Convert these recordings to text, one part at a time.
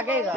నాకే కదా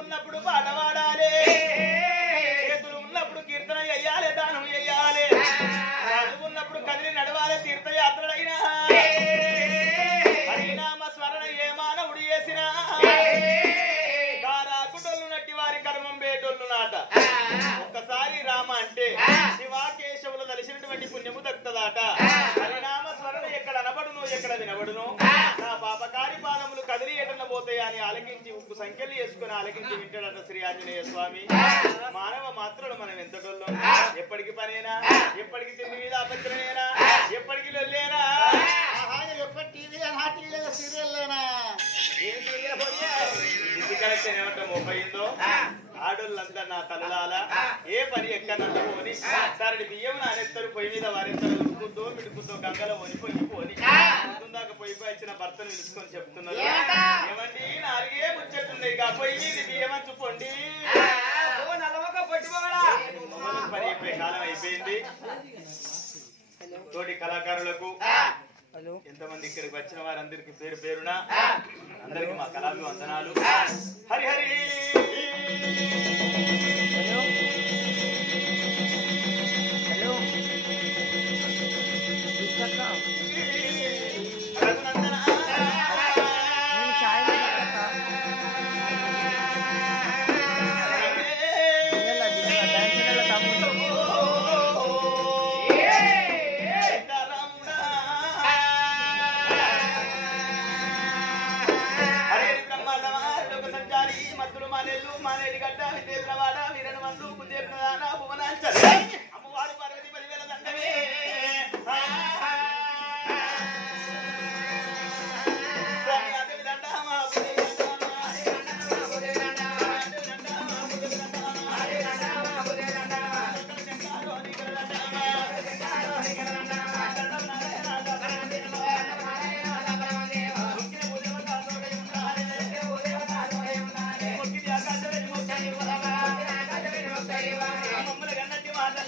ఉన్నప్పుడు పాట పాడాలి, చేతులు ఉన్నప్పుడు కీర్తన చెయ్యాలి, దానం చెయ్యాలి, ఉన్నప్పుడు కదిలి నడవాలి తీర్థయాత్రలైనా హరినామ స్మరణ ఏ మానవుడు చేసినా కారాకుటోళ్ళు నట్టి వారి కర్మం బేటోళ్ళు నాట. ఒక్కసారి రామ అంటే శివాకేశవులు తలిసినటువంటి పుణ్యము దక్కుతుందాట. హరినామ స్మరణ ఎక్కడ అనబడును ఎక్కడ వినబడును, నా పాపకారి పాదములు కదిలి ఎటన్న పోతాయి అని ఆలకించి ఉప్పు సంఖ్యలు చేసుకుని ఆలకించి వింటాడట శ్రీ ఆంజనేయ స్వామి. మానవ మాత్రులు మనం ఎంతటోళ్ళు, ఎప్పటికి పనేనా, ఎప్పటికి తిండి మీద అపత్రమేనా, ఎప్పటికి లొల్లేనా, ఎప్పటి టీవీ సీరియల్లేనా, ఏం కలెక్షన్ ఏమంటే మోపయిందో ఆడోళ్ళంతా నా తలలాల ఏ పని ఎక్కడన్నా పోని సరడి బియ్యం నానెత్తారు, పొయ్యి మీద వారెత్తారు, ఉడుకుద్దో పిడుకుద్దో గంగలో పోని ముందాక పొయ్యి వచ్చిన భర్తను పిలుచుకొని చెప్తున్నారు, ఏమండి నాలుగే ముచ్చట్టుంది ఇక పొయ్యి మీద బియ్యం అంచుకోండి, పని అయిపోయే కాలం అయిపోయింది. తోటి కళాకారులకు ఎంతమంది ఇక్కడికి వచ్చిన వారందరికి పేరు పేరున అందరికి మా కళాభివందనాలు. హరి హరి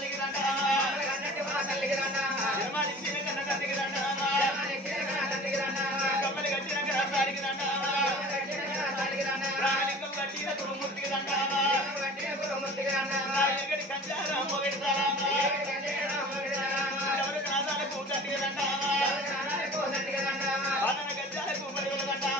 తల్లికి దండా జన్మనిచ్చిన కన్న తండ్రికి దండా కమ్మలి కట్టిన కరాసారికి దండా రామలింగం కట్టిన గురుమూర్తికి దండా ఎగడి కంచారా మొగడితారా ఎవరి కాదాలకు తండ్రికి దండా ఆదన గజ్జాలకు మరుగుల దండా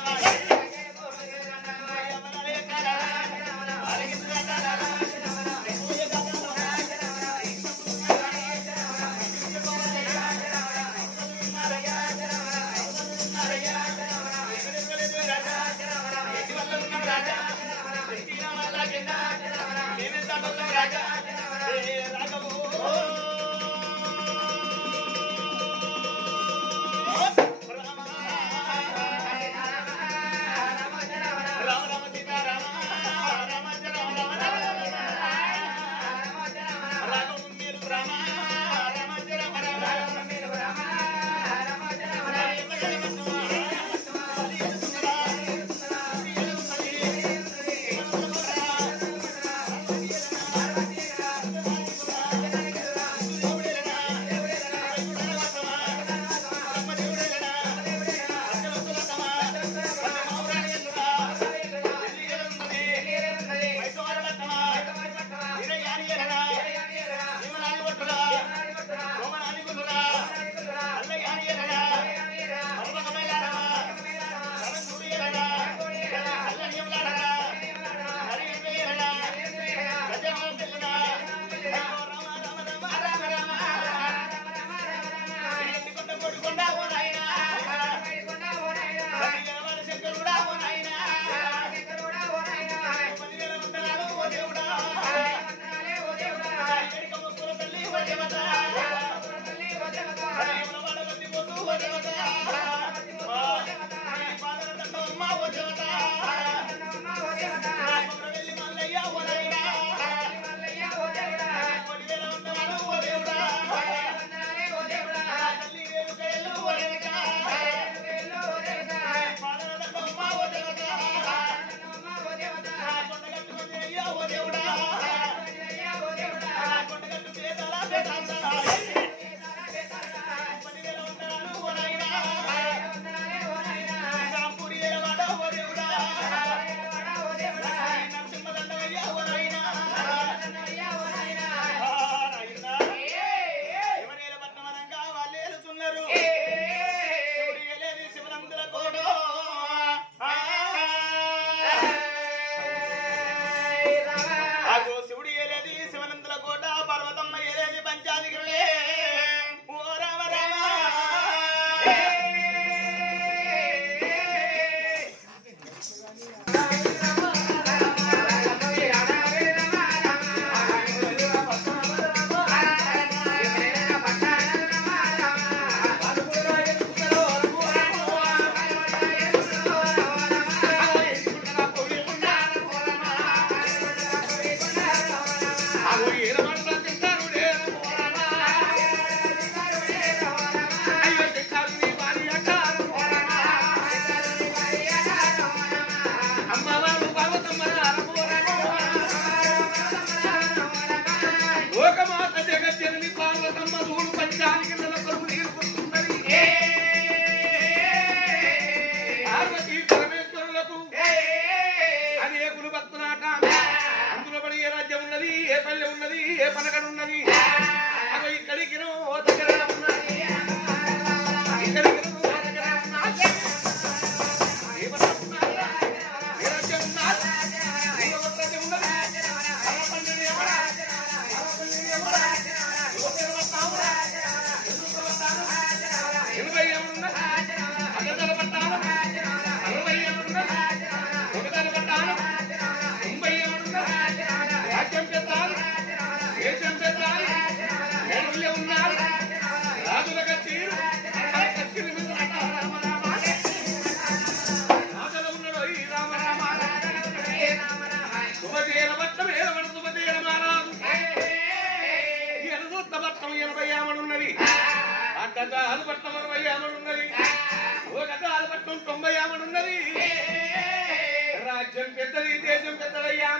రాజ్యం పెద్దది దేశం పెద్దదయ్యా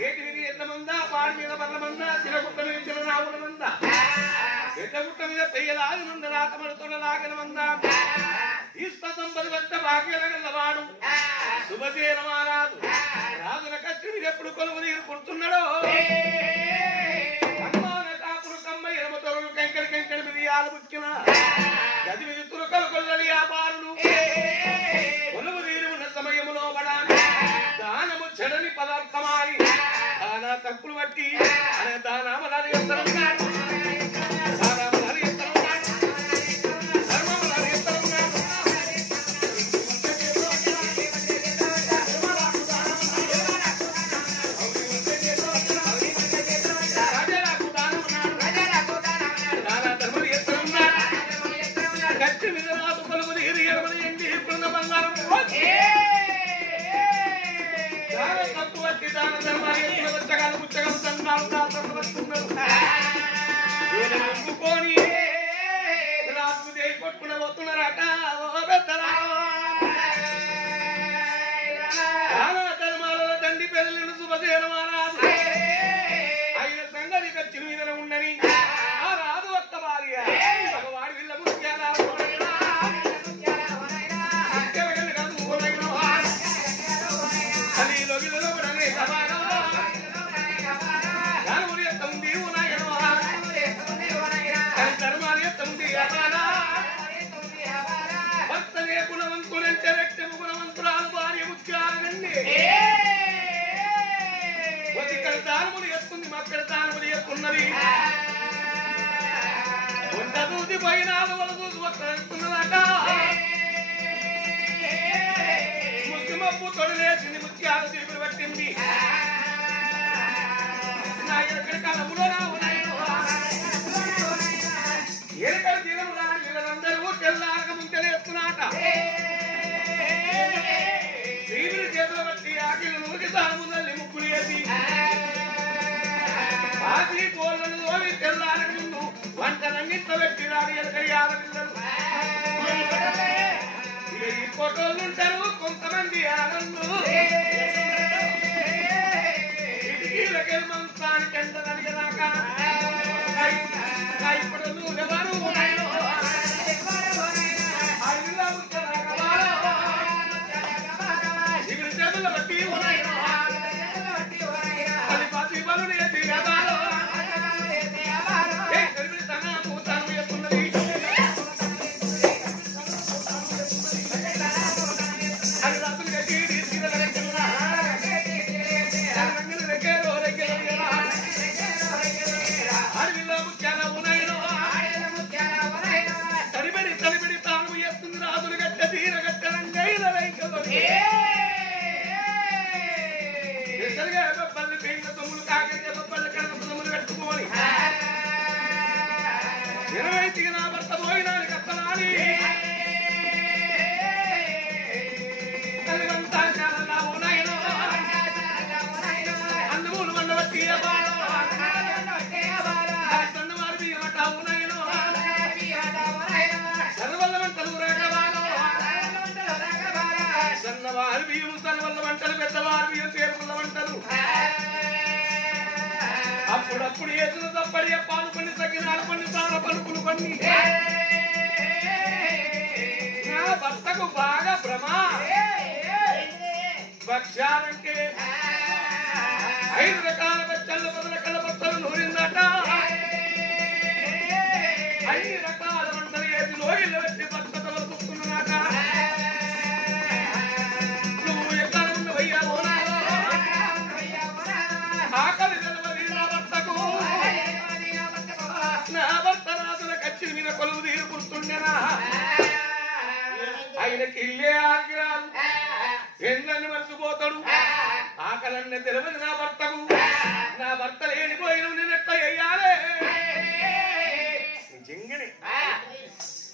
ఏటి ఎంత మందా వాడి మీద బల్లమంద చిరగుట్ట మీద చిన్న రావుల మంద పెద్దగుట్ట మీద పెయ్యలాగి మంద రాతమడుతున్న లాగిన మంద ఇష్ట సంపది వద్ద భాగ్యలగల్లవాడు శుభసేన మహారాజు రాజుల కచ్చుని ఎప్పుడు కొలువు నీరు కుడుతున్నాడో అమ్మాన కాపులు కమ్మ ఎనమ తొరలు కంకడి కంకడి మిరియాలు ముక్కిన గది మీద తురకలు కొల్లని వ్యాపారులు కొలువు నీరు ఉన్న సమయములో పడాలి దానము చెడని పదార్థమాని దానా తప్పులు బట్టి అనే దానామలాలు ఎత్తడం కాదు దానామలాలు ఎత్తడం కాదు ధర్మములాలు ఎత్తడం కాదు రాజాలకు దానమన్నాడు దానా ధర్మలు ఎత్తడం కాదు గట్టి మీద రాదు కొలువు నీరు ఎడమని ఎండి ఇప్పుడున్న బంగారం తప్పు వచ్చి దాన ధర్మాలు ఎత్తున వచ్చగాలు ముచ్చగలు దండాలు దాతలు వస్తున్నారు నమ్ముకొని రాజు దేవి కొట్టుకుని పోతున్నారట దాన ధర్మాలలో దండి పెళ్ళిళ్ళు శుభసేన మహారాజు ఆయన సంగతి ఖర్చు మీద ఉండని ఆ రాజు ఒక్క భార్య మగవాడి వీళ్ళ ముత్యాల గుణవంతురాలు భార్య ముత్యాలనండి ఇక్కడ దానములు ఎత్తుంది మక్కడ దానములు ఎత్తున్నది కొండ దూది పైనాలు వల దూసి ఒక్కడ ఎత్తున్నదట ముస్లిమప్పు తొడలేసింది ముత్యాలు తీపులు పట్టింది నా ఎక్కడి కాలంలో ఎక్కడ దినం రాని వీళ్ళందరూ తెల్లారక ముంచెలు ఎత్తున్నట శ్రీవుని చేతులు బట్టి ఆకిలు నూరికి తాముందల్లి ముక్కులు వేసి ఆకి కోళ్ళను తోమి తెల్లారక ముందు వంటలన్నింటిలో పెట్టి రాని ఎలకడి ఆడపిల్లలు ఈ ఫోటోలు ఉంటారు కొంతమంది ఆనందు ఇటుకీలకెళ్ళి మంచానికి ఎంత నడిగదాకా ఇప్పుడు నువ్వెవరు శివుని చేతులు బట్టి అది పసి బలు ఎత్తి తనము తను ఎత్తున్నది అది రాత్రులు కట్టి అడవిలో ముఖ్యాల ఉన్నాయో తడిబడి తడిబడి తాను ఎత్తుంది రాజులు గట్ట తీర గట్ట రంగైల రైతులుగా బొబ్బల్ని పెయింట తొమ్ములు కాకరిగా బొబ్బల్ని కడప తొమ్ములు పెట్టుకోని 20 తీగ నా భర్త పోయినాని కత్తనాని తల్లివంతాశాలన్నా ఉన్నాయో అన్నమూలు మండబట్టి సన్నవారి బియ్యమట ఉన్నాయో సర్వల్ల వంటలు రేగవాలో సన్నవారి బియ్యం సర్వల్ల వంటలు పెద్దవారి బియ్యం పేరుకున్న వంటలు అప్పుడప్పుడు ఏసులు తప్పడి పాలు కొన్ని తగ్గినాలు కొన్ని సార పలుకులు కొన్ని నా భర్తకు బాగా భ్రమ భక్ష్యాలంటే 5 రకాల బచ్చళ్ళు 10 రకాల బచ్చలు నూరిందట 5 రకాల వంటలు వేసి లోగిళ్ళు పెట్టి భర్తలు చూస్తున్నాక నువ్వు ఎక్కడ ఉన్నవయ్యా ఆకలి తెలవది నా భర్తకు నా భర్త రాజుల కచ్చి మీద కొలువు తీరు కూర్చుండెనా ఆయనకి ఇల్లే ఆగిరాదు ఎందని మర్చిపోతాడు ఆకలన్న తెలవదు నా భర్తకు నా భర్త లేనిపోయిన నేనెట్లా వెయ్యాలే నిజంగానే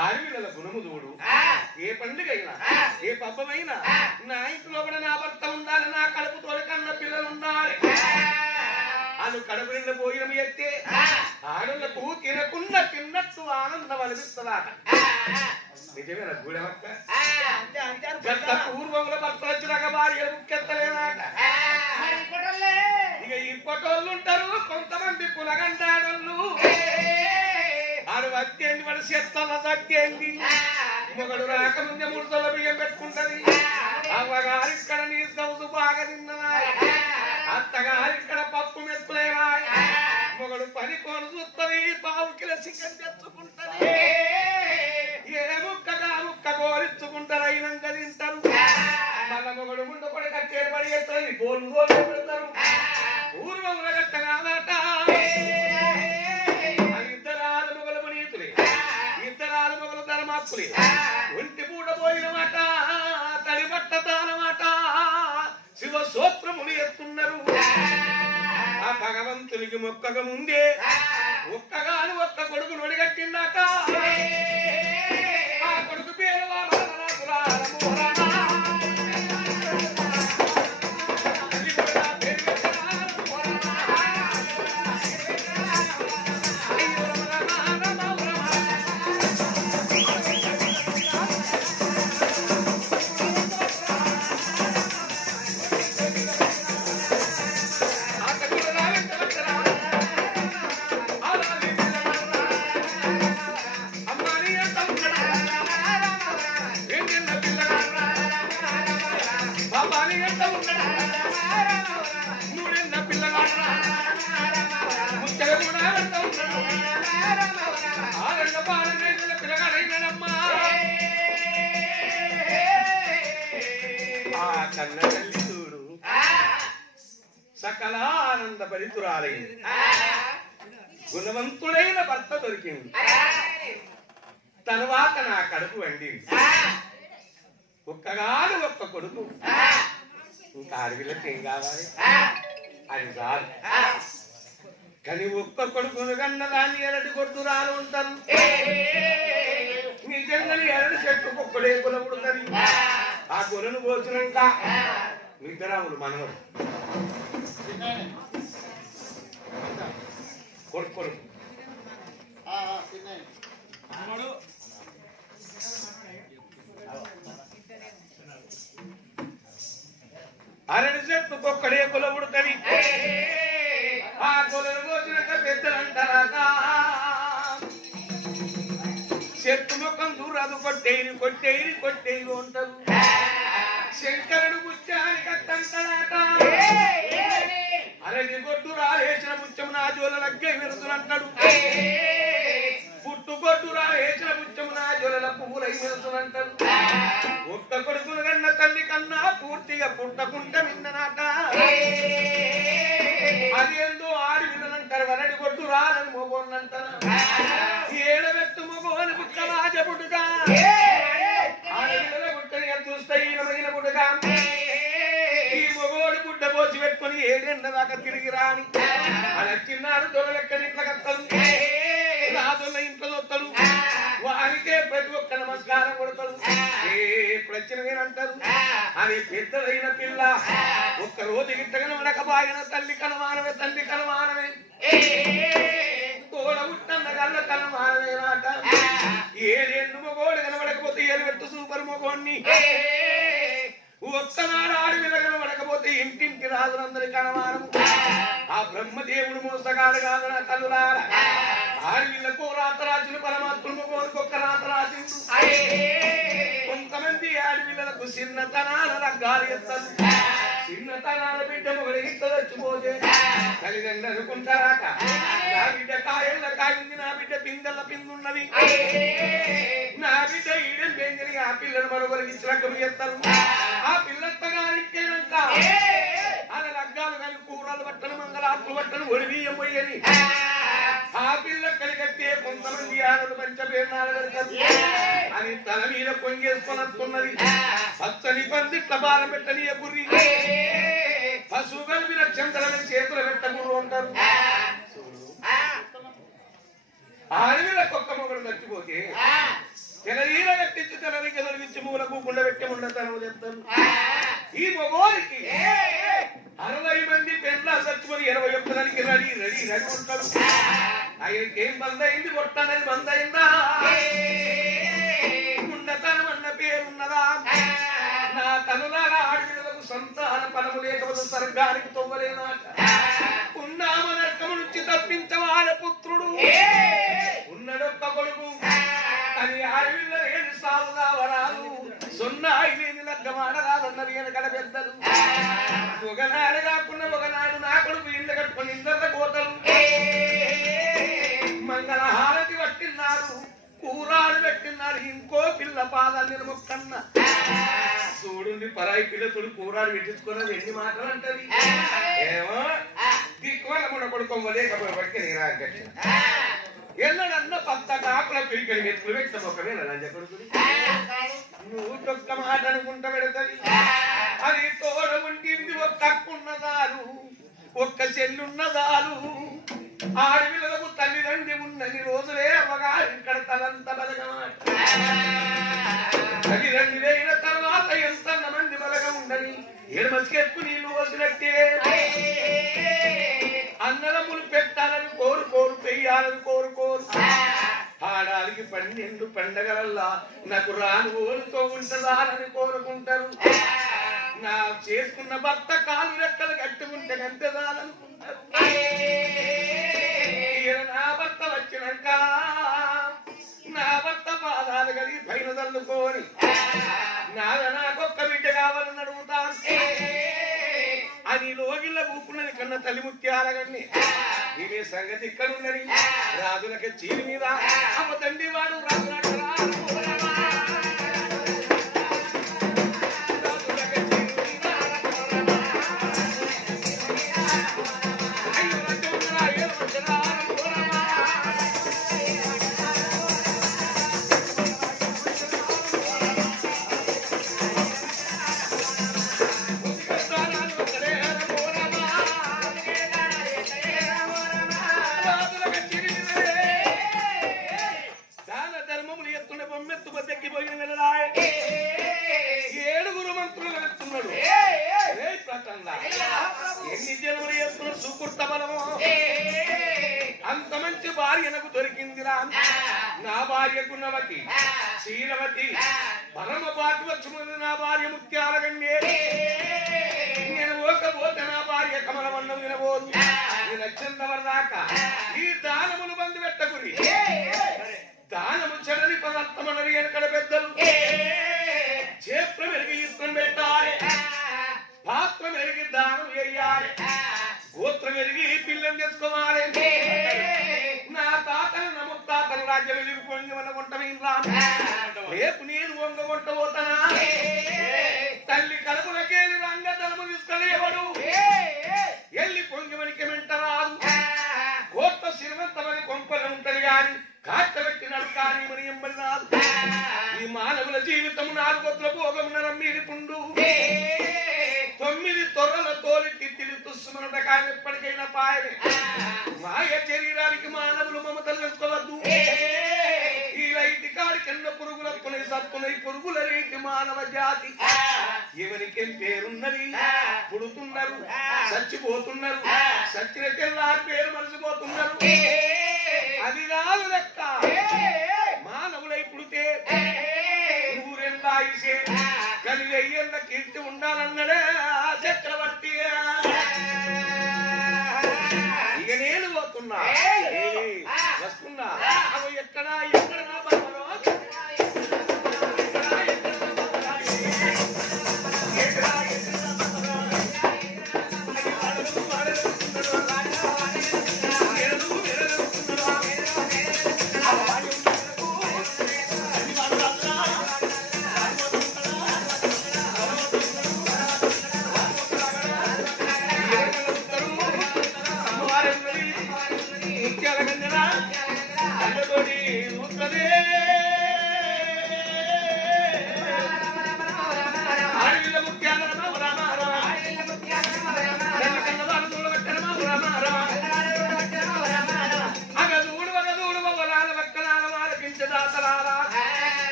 ఆడపిల్లల గుణము చూడు ఏ పండుగ అయినా ఏ పబ్బమైనా నా ఇంట్లో కూడా నా భర్త ఉండాలి నా కడుపు తోలకన్న పిల్లలు ఉండాలి అను కడుపు నిండా భోజనం ఎత్తే ఆడలకు తినకుండా తిన్నట్టు ఆనందం అనిపిస్తుందాట నిజమేనా గూడెమక్క గత పూర్వంలో భర్త వచ్చినాక భార్య ముఖ్యత్తలేనాట ఇక ఈ ఫోటోలు ఉంటారు చెత్తల తగ్గేంది మొగడు రాకముందే 3 తొల బియ్యం పెట్టుకుంటది అవ్వగారు ఇక్కడ నీ సౌసు బాగా తిన్నదా అత్తగారు ఇక్కడ పప్పు మెత్తులేరా మొగడు పని కొను చూస్తుంది 1/2 కిలో చికెన్ తెచ్చుకుంటది ఏ ముక్క గోరించుకుంటారు అయినాక తింటారు మళ్ళా మొగడు ముందు కూడా కట్టేరు పడి చేస్తుంది గోలు పెడతారు పూర్వం గట్ట కాదట ఇద్దరాలు మొగలు పునీతులే ఇద్దరాలు మొగలు ధర్మాత్ములే ఒంటి పూట పోయినమాట తడి బట్ట తానమాట శివ సూత్రములు ఎత్తున్నారు ఆ భగవంతునికి మొక్కగా ముందే ఒక్కగాను ఒక్క కొడుకు నొడిగట్టిందాక ఆ కొడుకు పేరు కన్న తల్లి చూడు సకల ఆనంద భరితురాలైంది గుణవంతుడైన భర్త దొరికింది తర్వాత నా కడుపు వండింది ఒక్కగాను ఒక్క కొడుకు ఇంకా అడవిలకు ఏం కావాలి అది చాలు కానీ ఒక్క కొడుకును కన్న దాన్ని 2 కొడుకురాలు ఉంటారు నిజంగా 2 చెట్టు ఒక్కడే కొలబుడుతుంది ఆ గొర్రెను పోతున్నాక నిద్రాములు మనవడు కొడుకు కొడుకు అరటి చెట్టుకొక్కడే కొలబుడుతుంది ఆ కొలను పోసినాక పెద్దలు అంటారా చెట్టు ముఖం దూరదు కొట్టేయి ఉంటారు శంకరుడు ముత్యాన్ని కట్టంటాడట అరటి గొడ్డు రాలేసిన ముత్యం నా జోలలగ్గై వెళ్తునంటాడు పుట్టుగొడ్డు రాలేసిన ముత్యం నా జోలల పువ్వులై వెళ్తునంటాడు ఒక్క కొడుకును కన్న తల్లి కన్నా పూర్తిగా పుట్టకుంట విన్ననాట అదేందో ఆడి వినంటారు అరటి గొడ్డు రాలని మొగోన్నంటారు ఏడబెట్టు మొగోని పుట్ట రాజపుడుగా ఆడపిల్లల పుట్టని చూస్తాయి ఈయన పుడుగా ఈ మొగోడి పుట్ట పోసి పెట్టుకుని 7 ఏళ్ళ దాకా తిరిగి రాని అలా చిన్నాడు దొరలెక్కని ఇంట్లో కత్తలు రాజుల ఇంట్లో దొత్తలు వారికే ప్రతి ఒక్క నమస్కారం కొడతాడు ఎప్పుడు వచ్చినవేనంటారు అది పెద్దదైన పిల్ల ఒక్క రోజు గిట్టగన మనకబాగిన తల్లి కలమానమే తండ్రి కలమానమే తోడ ఉట్టన్న గల్ల కలమానమే మాట 7 ఏళ్ళు మొగోడు కనబడకపోతే 7 పెట్టు సూపర్ మొగోడిని ఒక్కనాడు ఆడి విలగనబడకపోతే ఇంటింటి రాజులందరి కనమానం ఆ బ్రహ్మదేవుడు మోసగాడు కాదు నా తల్లులారా ఆడి వీళ్ళకు రాతరాజులు పరమాత్ములు మొగోడికి ఒక్క రాతరాజుడు కొంతమంది ఆడి వీళ్ళకు చిన్నతనాల రంగాలు ఎత్తారు చిన్నతనాల బిడ్డ మొగడి గిట్ట తెచ్చిపోతే తల్లిదండ్రులు అనుకుంటారాక నా బిడ్డ కాయల్ల కాగింది నా బిడ్డ పిందెల్ల పిందున్నది నా బిడ్డ ఈడెం పెంజని ఆ పిల్లలు మరొకరికి ఇచ్చినట్టు ఎత్తారు ఆ పిల్లగారికేనంట అలా లగ్గాలు కానీ కూరలు పట్టను మంగళాత్తులు పట్టను ఒడిబియ్యం పోయని ఆ పిల్ల కలిగట్టే కొంతమంది ఆడలు పంచబేనాలు కడతారు అని తల మీద పొంగేసుకొని వస్తున్నది పచ్చని పందిట్ల బాల పెట్టని గురి పశువు కలిపిన చంద్రని చేతులు పెట్టకూడదు ఉంటారు ఆడవిళ్ళ కుక్క మొగడు చచ్చిపోతే తెలరీల కట్టించి తెలరికి ఎదురుమించి మూలకు గుండె పెట్టి ఉండతనం చెప్తారు ఈ మొగోడికి 60 మంది పెళ్ళ చచ్చుకొని 21 రెడీ ఉంటాడు ఆయనకి ఏం బందైంది కొట్టనది బందైందా ఉండతనం అన్న పేరున్నదా నా తనులాగా ఆడపిల్లలకు సంతాన పనము లేకపోతే స్వర్గానికి తొవ్వలేనాట ఉన్నామ నరకము నుంచి తప్పించవాల పుత్రుడు ఉన్నడొక్క కొడుకు అబద్ధం ఆడరాదన్నది వెనకడ పెద్దలు. ఒకనాడు కాకుండా ఒకనాడు నా కొడుకు ఇంత కట్టుకుని ఇంత కోతలు మంగళ హారతి పట్టిన్నారు, కూరాడు పెట్టినారు. ఇంకో పిల్ల పాదాలు నేను మొక్కన్నా చూడుండి పరాయి పిల్ల తోడు కూరాడు పెట్టించుకున్నది ఎన్ని మాటలు అంటది. ఏమో దిక్కువల్ల కొడుకోలేకపోయి పడికి నీరా ఎన్నడన్న పత్త కాకుల పిరికడి మెట్లు పెట్టిన ఒకవేళ లంజ కొడుకుని నువ్వు ఒక్క మాట అనుకుంటా పెడతది. అది తోడ ఉండింది ఒక్క అక్కున్నదాలు, ఒక్క చెల్లున్నదాలు. ఆడపిల్లలకు తల్లిదండ్రి ఉన్నది రోజులే అవ్వగా ఇక్కడ తలంత బలగమాట. తల్లిదండ్రి అయిన తర్వాత ఎంత మంది బలగ ఉండని ఏడు మసికెత్తు నీళ్లు వసినట్టే అన్నదమ్ములు పెట్టాలని కోరుకోరు, పెయ్యాలని కోరుకోరు. ఆడాలికి 12 పండగలల్లా నాకు రాను ఓలుతో ఉంటదాలని కోరుకుంటారు. నా చేసుకున్న భర్త కాలు రెక్కలు కట్టుకుంటే గంటదాలనుకుంటారు. నా భర్త వచ్చినాక నా భర్త పాదాలు కలిగి పైన తల్లుకోని నాకొక్క బిడ్డ కావాలని అడుగుతాను అని లోగిళ్ళ కూకున్నది కన్నా తల్లి ముత్యాలగన్ని. ఇదే సంగతి ఇక్కడ ఉన్నది. రాజులకి చీరి మీద అమ్మ తండ్రి వాడు రాజుల ఎన్ని జన్మలు చేసుకున్న సుకృత బలము అంత మంచి భార్య నాకు దొరికిందిరా. నా భార్య గుణవతి శీలవతి పరమ పాటి వచ్చి నా భార్య ముత్యాలగండి. నేను ఓకపోతే నా భార్య కమలవన్నం వినబోదు. నేను వచ్చిందవరు దాకా ఈ దానములు బంధు పెట్టకుని దానము చెడని పదార్థమన్నది వెనకడ పెద్దలు. క్షేత్రం వెలిగి ఇష్టం పెట్టాలి, పాత్రం ఎరిగి దానం వేయాలి, గోత్రం ఎరిగి పిల్లని తెచ్చుకోవాలి. నా తాతను నా ముత్తాతను రాజ్యం వెలిగి పొంగి వంగొంటమైందా రేపు నేను వంగొంట పోతానా? తల్లి కడుపులకే రంగధనము తీసుకెళ్ళేవాడు ఎల్లి పొంగి వనికి వెంటరాదు. కోట్ల సిరివంతమని కొంపలు ఉంటది గాని కాట్టబెట్టినాడు కానీ మరి ఎంబడి రాదు. ఈ మానవుల జీవితం 4 కొత్త భోగమున రమ్మీడి పుండు 9 తొర్రల తోలి తిత్తిలి తుస్సుమనట కానీ ఎప్పటికైనా పాయలే. మాయ శరీరానికి మానవులు మమతలు తెచ్చుకోవద్దు. ఈ లైటి కాడి కింద పురుగులక్కునే సత్తునై పురుగుల రేటి మానవ జాతి ఎవరికేం పేరున్నది, పుడుతున్నారు, చచ్చిపోతున్నారు, చచ్చిన తెల్లారి పేరు మరిచిపోతున్నారు. అది కాదు లెక్క. మానవులై పుడితే ఊరెందాయిసే కలిగి అయ్యేంత కీర్తి ఉండాలన్నడే చక్రవర్తి. ఇక నేను పోతున్నా వస్తున్నా అవి ఎక్కడ ఎక్కడ నా బలమో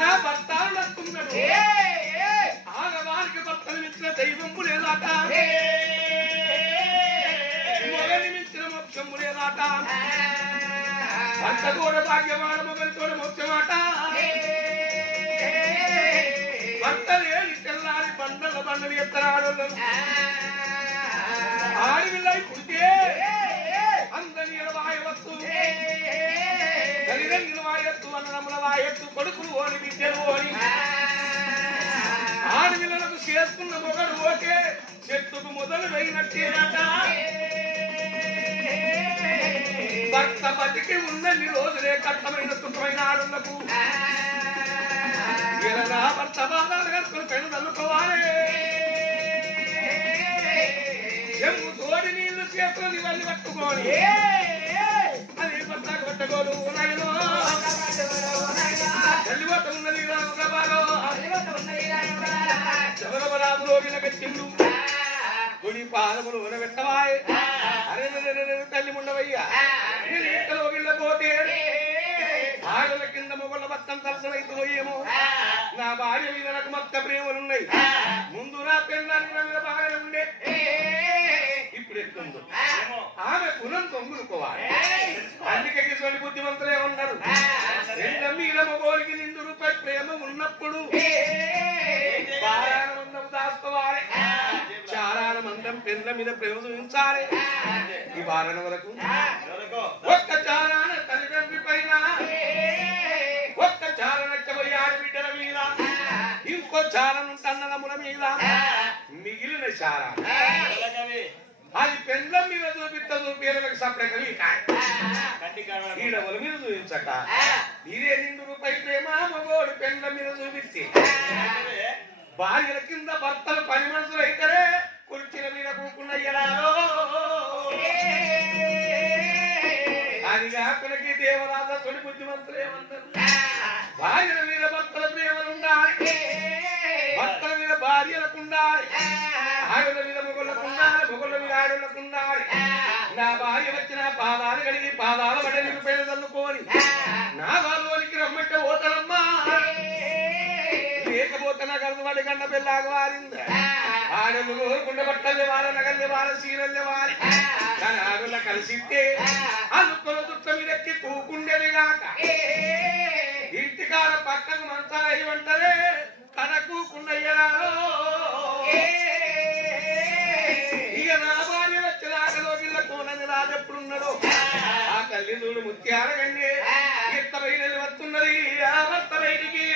నా భర్తాలు నక్కున్నాడు. ఆడవారికి భర్తలు మించిన దైవంపు లేదాట, మొగని మించిన మోక్షము లేదాట. భర్త కూడా భాగ్యమాడ మొగలి కూడా మోక్షమాట. భర్త లేని తెల్లారి బండలు ఎత్తరాడు. ఆడవిల్లై పుడితే అందరి వాయవత్తు తల్లిదండ్రుల వాయత్తు అన్నదమ్ముల వాయత్తు కొడుకులు ఓడి బిడ్డలు ఓడి వచ్చేదట భర్త బతికి ఉన్నన్ని రోజులే కట్టమైన సుఖమైన ఆడలకు ఇలా భర్త బాధాలు కట్టుకుని పెను తల్లుకోవాలి చెంబు తోడి నీళ్లు చేతులు ఇవన్నీ పట్టుకోని అది భర్త కొట్టగోలు నయనో తల్లివత ఉన్నది చదరబరాములో వినబెట్టిండు గుడి పాదములు వినబెట్టవాయ్ అరే తల్లి ఉండవయ్యా ఇంతలో వెళ్ళబోతే ఆడల కింద మొగళ్ళ భర్తం తలసనైతుందో ఏమో నా భార్య మీద నాకు మొత్త ప్రేమలున్నాయి ముందు నా పెళ్ళానికి నా మీద బాగా ఉండే ఇప్పుడు ఎట్లుందో ఆమె పునం తొంగులుకోవాలి అందుకే కిశోరి బుద్ధిమంతులే ఉన్నారు రెండ మీద మగోరికి ₹2 ప్రేమ ఉన్నప్పుడు బారానమందం దాచుకోవాలి చారానమందం పెళ్ళ మీద ప్రేమ చూపించాలి ఈ బారణ వరకు ఒక్క చారాన తల్లిదండ్రి పైన ఒక్క చారణ ఆడబిడ్డల మీద ఇంకో చారణ తన్నదముల మీద మిగిలిన చారా అది పెండ్లం మీద చూపిళ్ళకి సపరేట్ ఈడవల మీద చూపించక ఇదే ₹2 ప్రేమ మగోడు పెండ్లం మీద చూపిస్తే భార్యల కింద భర్తలు పని మనుషులు అయితేనే కుర్చీల మీద కూకున్న ఎలాలో అది కాకులకి దేవరాజ తొలి బుద్ధిమంతులు ఏమంటారు భార్యల మీద భర్తల ప్రేమలు ఉండాలి భర్తల మీద భార్యలకు ఉండాలి ఆడుల మీద మొగళ్ళకు ఉండాలి మొగళ్ళ మీద ఆడులకు ఉండాలి నా భార్య వచ్చిన పాదాలు కడిగి పాదాల పడని పేరు తల్లుకోని నా వాళ్ళకి రమ్మంటే ఓతలమ్మా లేకపోతే నా కలుసు వాడి గండ పెళ్ళాగా వారింది ఆడలు కోరుకుంటే బట్టలు వార నగలు వార సీరలు వారి కానీ ఆడుల కలిసిస్తే అందుకున్న దుట్ట మీదెక్కి కూకుండేది కాక ఇంటికాడ పక్కకు మంచాలు అయ్యంటారే కన కూకుండయ్యరాలో ఇక నా భార్య వచ్చేదాకలో వీళ్ళ కోనని రాజెప్పుడున్నాడో ఆ తల్లి చూడు ముత్యాల కండి ఇంత బయలు వస్తున్నది ఆ భర్త బయటికి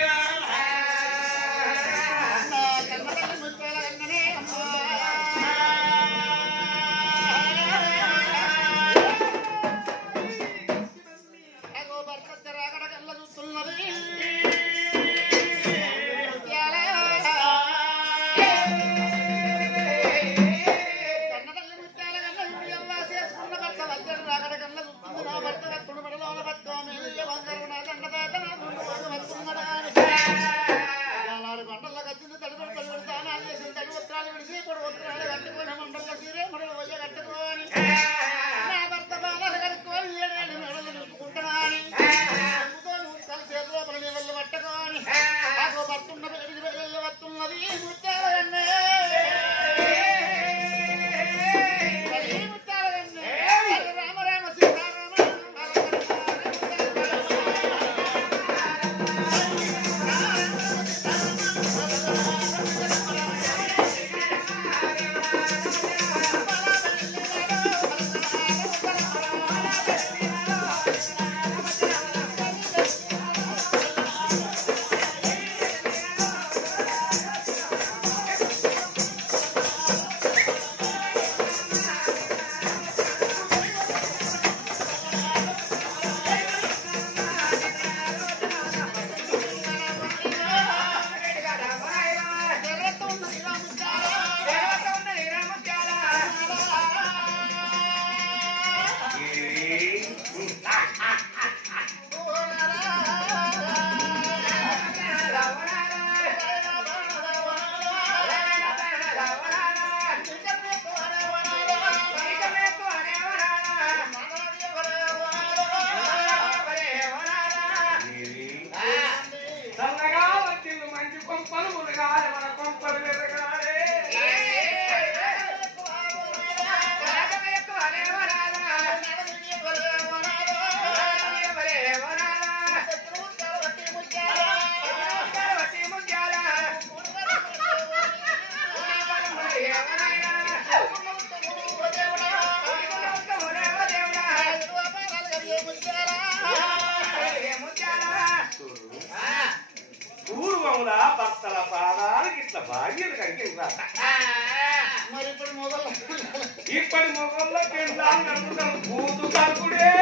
భార్యలు కలిగి మరి ఇప్పుడు మొదలు ఇప్పటి మొగల్లో కేంద్రాలు నడుపుతాం కూతు కాకుడే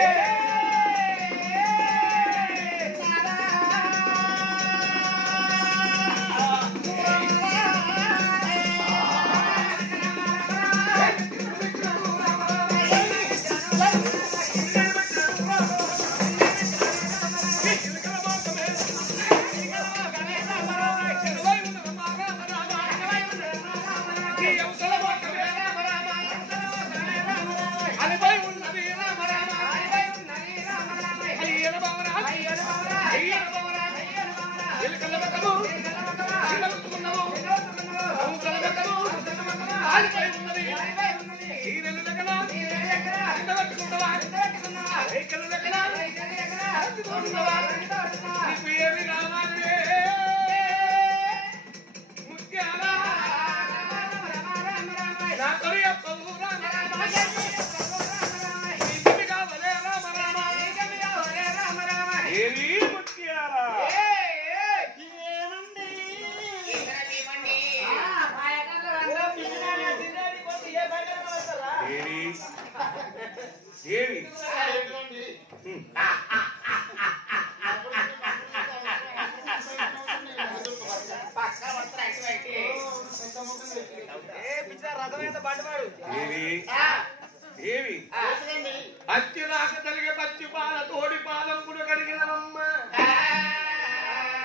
అచ్చిరాక తలిగే పచ్చి పాల తోడి పాలం కూడా కడిగినవమ్మ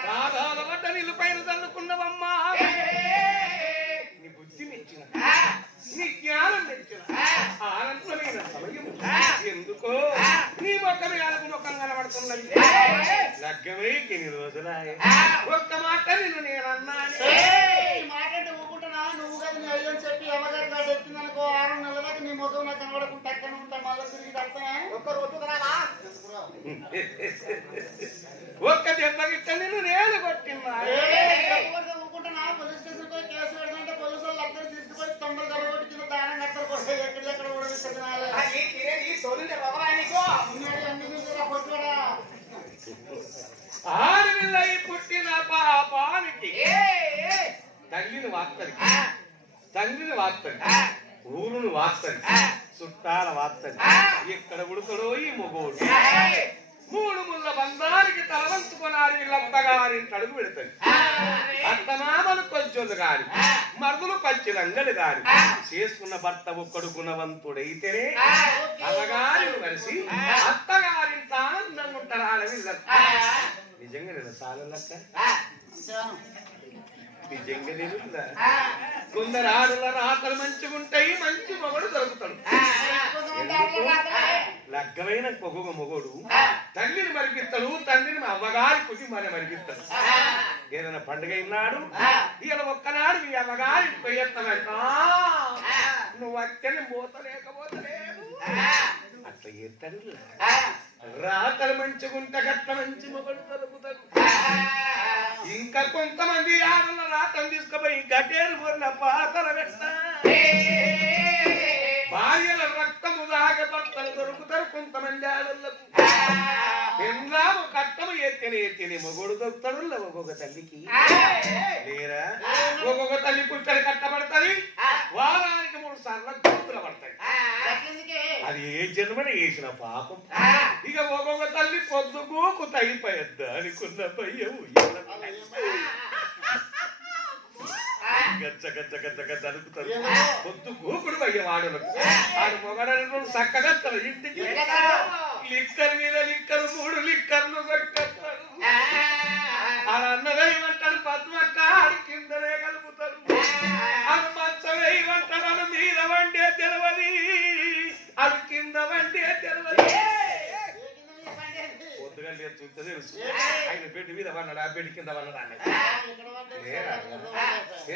రాధాల పడ్డ నీళ్ళు పైన చల్లుకున్నవమ్మా నీ బుద్ధినిచ్చిన నీ జ్ఞానం తెచ్చిన ఆనందమైన సమయం ఎందుకో నీ మొక్క మీద ముఖం కనబడుతున్నది లగ్గమై ఎన్ని రోజులాయ ఒక్క మాట నిన్ను నేనన్నాను మాట అంటే ఊకుంటున్నా నువ్వు కదా నీ అయ్యని చెప్పి అమ్మగారి కాదు ఎత్తిందనుకో 6 నెలల దాకా నీ ముఖం నాకు కనబడకుండా అక్కడ ఉంటా మళ్ళీ తిరిగి అర్థమే ఒక్క రోజు ఒక్క దెబ్బగిట్ట నిన్ను నేను కొట్టినా ఊకుంటున్నా పోలీస్ స్టేషన్ పోయి కేసు పెడదంటే పోలీసు వాళ్ళు అక్కడ తీసుకుపోయి 9 గర్భవతి కింద దానం కట్టరు ఎక్కడెక్కడ ఆడపిల్లై పుట్టిన పాపానికి తల్లిని వాస్తది తండ్రిని వాస్తది ఊరును వాస్తది చుట్టాల వాస్తది ఎక్కడ ఉడకడో ఈ మొగోడు 3 ముళ్ళ బంధానికి తలవంచుకున్నాడు వీళ్ళంతగారింటి అడుగు పెడతాడు అత్తమామలు కొంచెలు గాని మరుదులు పచ్చిలంగలు గాని చేసుకున్న భర్త ఒక్కడు గుణవంతుడైతేనే అత్తగారిని కలిసి అత్తగారింటి ఆనందంగా ఉంటారు ఆడవిళ్ళ నిజంగా నేను సాలక్క నిజంగా నేను కొందరు ఆడుల రాతలు మంచిగుంటాయి మంచి మొగడు దొరుకుతాడు లగ్గమైన మొగోడు తల్లిని మరిపిస్తాడు తండ్రిని అమ్మగారి కుటుంబాన్ని మరిపిస్తాడు ఏదైనా పండుగ అయినాడు ఇలా ఒక్కనాడు మీ అమ్మగారి పోయేస్తానంట నువ్వు అక్కని పోతలేకపోతలేదు అట్లా చేస్తాడు రాతలు మంచిగుంటే గట్ల మంచి మొగడు దొరుకుతాడు ఇంకా కొంతమంది ఆడల రాతలు తీసుకుపోయి గటేరు కొన్న పాతల పెట్ట భార్యల రక్తము దాగ భర్తలు దొరుకుతారు కొంతమంది ఆడలకు పెండ్లాము కట్టము ఎత్తేనే మొగోడు దొరుకుతాడు ఒక్కొక్క తల్లికి లేరా ఒక్కొక్క తల్లి పుట్టలు కట్టబడతాయి వారానికి 3 సార్లు కూతులు పడతాయి అది ఏ జన్మని వేసిన పాపం ఇక ఒక్కొక్క తల్లి పొద్దుగూకు తగిపోయద్దా అనుకున్న భయం గచ్చ గచ్చ గచ్చ గచ్చ అనుకుతారు పొద్దు గూకుడు భయ్య వాడలకు ఆడు మొగడను చక్కగా తన ఇంటికి లిక్కర్ మీద లిక్కరు 3 లిక్కర్లు కొట్టేస్తాడు ఆడ అన్నదేమంటాడు పద్మక్క ఆడి కిందనే కలుపుతాడు అది మంచమేయమంటాడు అది మీద వండే తెలవది అది కింద వండే తెలవది పొద్దుగా లేదు చూస్తే తెలుసు ఆయన బెడ్ మీద వన్నాడు ఆ బెడ్ కింద వన్నాడు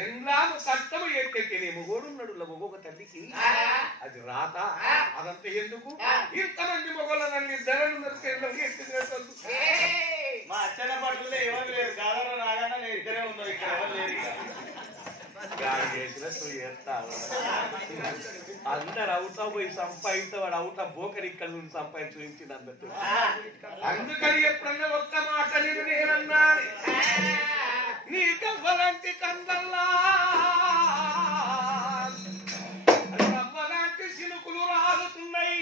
ఎన్లాము కష్టము ఎత్తెక్కి మొగోడున్నాడు ఒక్కొక్క తల్లికి అది రాత అదంతా ఎందుకు ఇంతమంది మొగోళ్ళని ధరలు మా అచ్చన పట్టులే ఎవరు లేరు గాదర రాగానే నేను ఇద్దరే ఉన్నావు ఇక్కడ ఎవరు లేరు అందరు అవుతా పోయి సంపాదిస్తే వాడు అవుతా బోకరి ఇక్కడ నుండి సంపాదించి చూపించింది అందరు అందుకని ఎప్పుడన్నా ఒక్క మాట నేను నేనన్నా నీ కవ్వలాంటి కందల్లా కవ్వలాంటి సినుకులు రాలుతున్నాయి.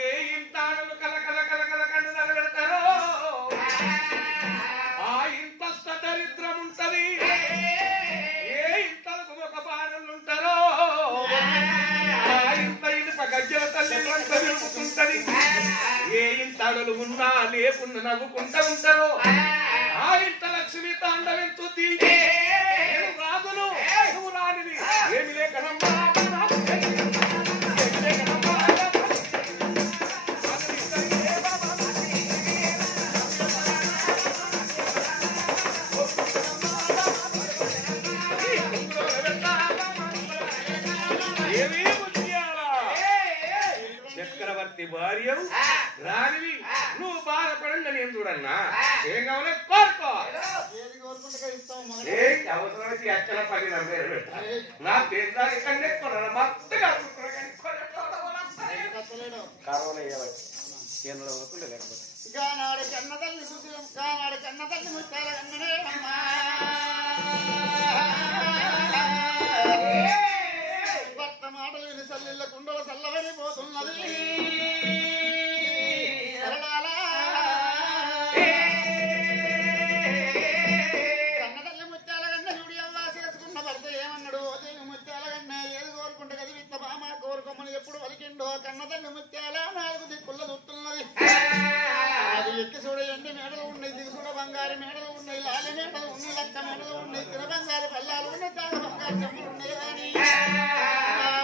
ఏ ఇంతాడలు కలకల కలకల కండు తగలెడతారో ఆ ఇంత దరిద్రం ఉంటది. ఏ ఇంతలకు ఒక బాణలుంటారో ఆ ఇంత ఇనుప గజ్జల తల్లి వంట విరుగుతుంటది. ఏ ఇంతడలు ఉన్నా లేకున్నా నవ్వుకుంటూ ఉంటారో ఆ ఇంత లక్ష్మి తాండవించుద్ది. రాజులు నువ్వు రానిది ఏమి లేకనమ్మా చక్రవర్తి భార్య రానివి నువ్వు బాధపడంగా నేను చూడన్నా. ఏం కావాలి కోరుకో. అవసరమైతే అచ్చల 10,000 నా పేరు కన్నా ఎక్కువ మస్తుగా కానాడు కన్న తల్లి సుశీలం కానాడు కన్న తల్లి ముత్యాల కన్నడే అమ్మా భర్త మాటలు విని సల్లిళ్ళ కుండల చల్లబడిపోతున్నది. కన్న తల్లి ముత్యాల కన్న చూడి అల్లా చేసుకున్న భర్త ఏమన్నాడు? దేవి ముత్యాల కన్న ఏది కోరుకుంటే గది విత్త బామ కోరుకోమని ఎప్పుడు వలికిండో కన్న తల్లి ముత్యాల 4 దిక్కుల్లో చుట్టున్నది. అది ఎక్కి చూడండి మేడలు ఉన్నాయి, దిగు చూడ బంగారు మేడలు ఉన్నాయి, లాలి మేడలు ఉన్నాయి, లక్క మేడలు ఉన్నాయి, తిన బంగారు పల్లాలు ఉన్నాయి, తాగ బంగారు చెప్పులు ఉన్నాయి. కానీ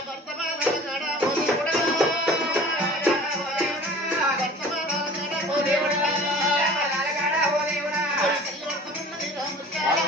భర్త బాధల కాడ పోలి కూడా భర్త బాధల కాడ పోలి కూడా తల్లి పడుతున్నది రాముత్యాల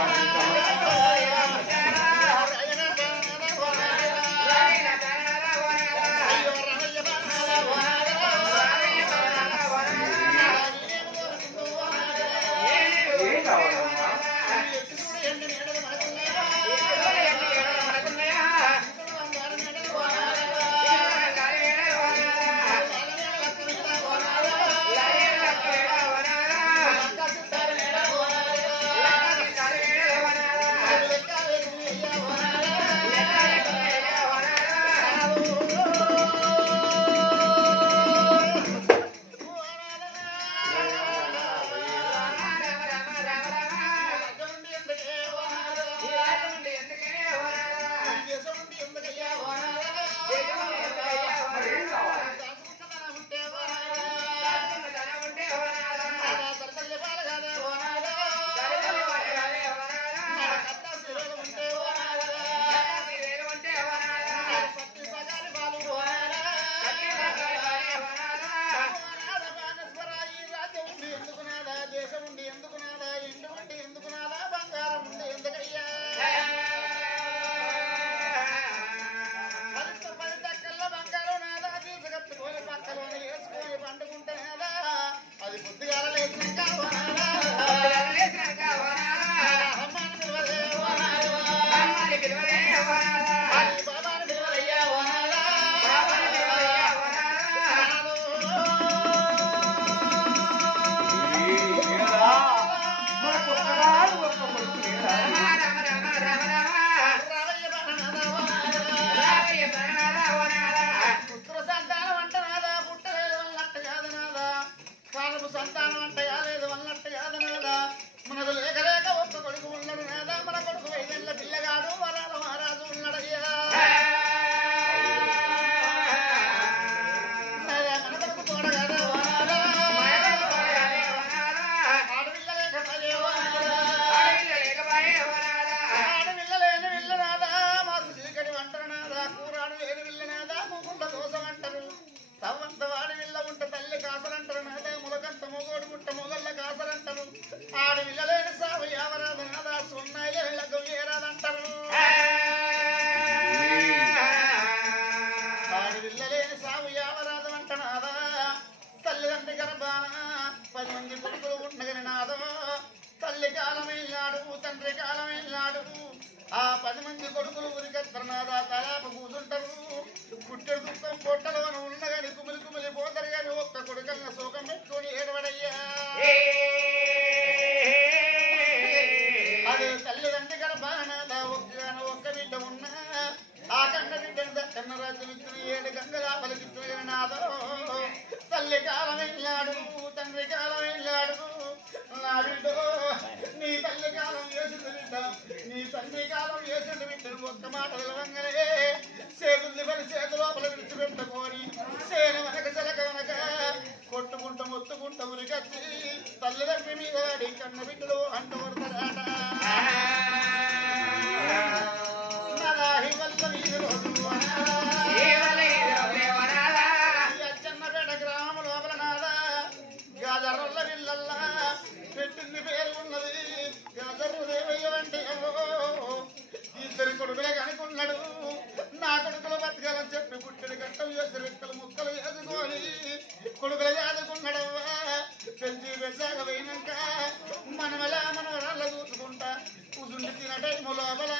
సంతానం అంటే కాలేదు వల్లట్టు కాదు నాదా మనకు లేక లేక ఒక్క కొడుకు ఉన్నాడు నాదా మన కొడుకు 5 ఏళ్ల పిల్లగాడు వరాల మహారాజు ఉన్నాడయ్యా మన కొడుకు తోడగాదా ఆడపిల్ల లేని విల్ల నాదా మాకు చీకటి వంటరు నాదా కూరాడు లేని విల్ల నాదా ముకుండ దోషం అంటారు తవ్వంత వాడి విల్ల ఉంటే తల్లి కాసరంటారు నాదా ములకంత మొగోడు గుట్ట మొగళ్ళ కాసరంటారు ఆడు విల్లలేని సాగు యావరాదు నాదా సున్నాయి లగ్గం ఏరాదంటారు ఆడు విల్లలేని సాగు యావరాదు అంట నాదా తల్లిదండ్రి గర్భాన 10 మంది కొడుకులు ఉండగని నాదో తల్లి కాలమైనాడు తండ్రి కాలమైనాడు ఆ 10 మంది కొడుకులు ఉరికెత్తరు నాదా తలాప కూతుంటారు గుట్టెడు దుఃఖం పొట్టలో ఉండగాని కుమిలి కుమిలి పోతారు గాని ఒక్క కొడుకన్న శోకం పెట్టుకొని ఏడవడయ్యా శ్రీకాలం చేసిన బిడ్డను ఒక్క మాట తెలవంగానే చేతుల్ని పని చేతు లోపల విడిచిపెట్టుకొని సేను వెనక చెలక వెనక కొట్టుకుంటూ మొత్తుకుంటూ ఉరికచ్చి తల్లిదండ్రి మీద వాడి కన్న బిడ్డలు అంటూ కొడతారాట నదాహి వల్ల మీద రోజు అచ్చన్నపేట గ్రామం లోపల నాదా గాజర్రల్ల విల్లల్లా పెట్టింది పేరు ఉన్నది గాజర్రు దేవయ్య వంటి ఇద్దరి కొడుకులే కనుకున్నాడు నా కొడుకులు బతకాలని చెప్పి పుట్టిన గట్టలు చేసి రెక్కలు ముక్కలు వేసుకొని కొడుకులు యాదుకున్నాడవ్వా పెంచి పెద్దాక పోయినాక మనవరాళ్ళ చూసుకుంటా కూర్చుండి తిన టైము లోపల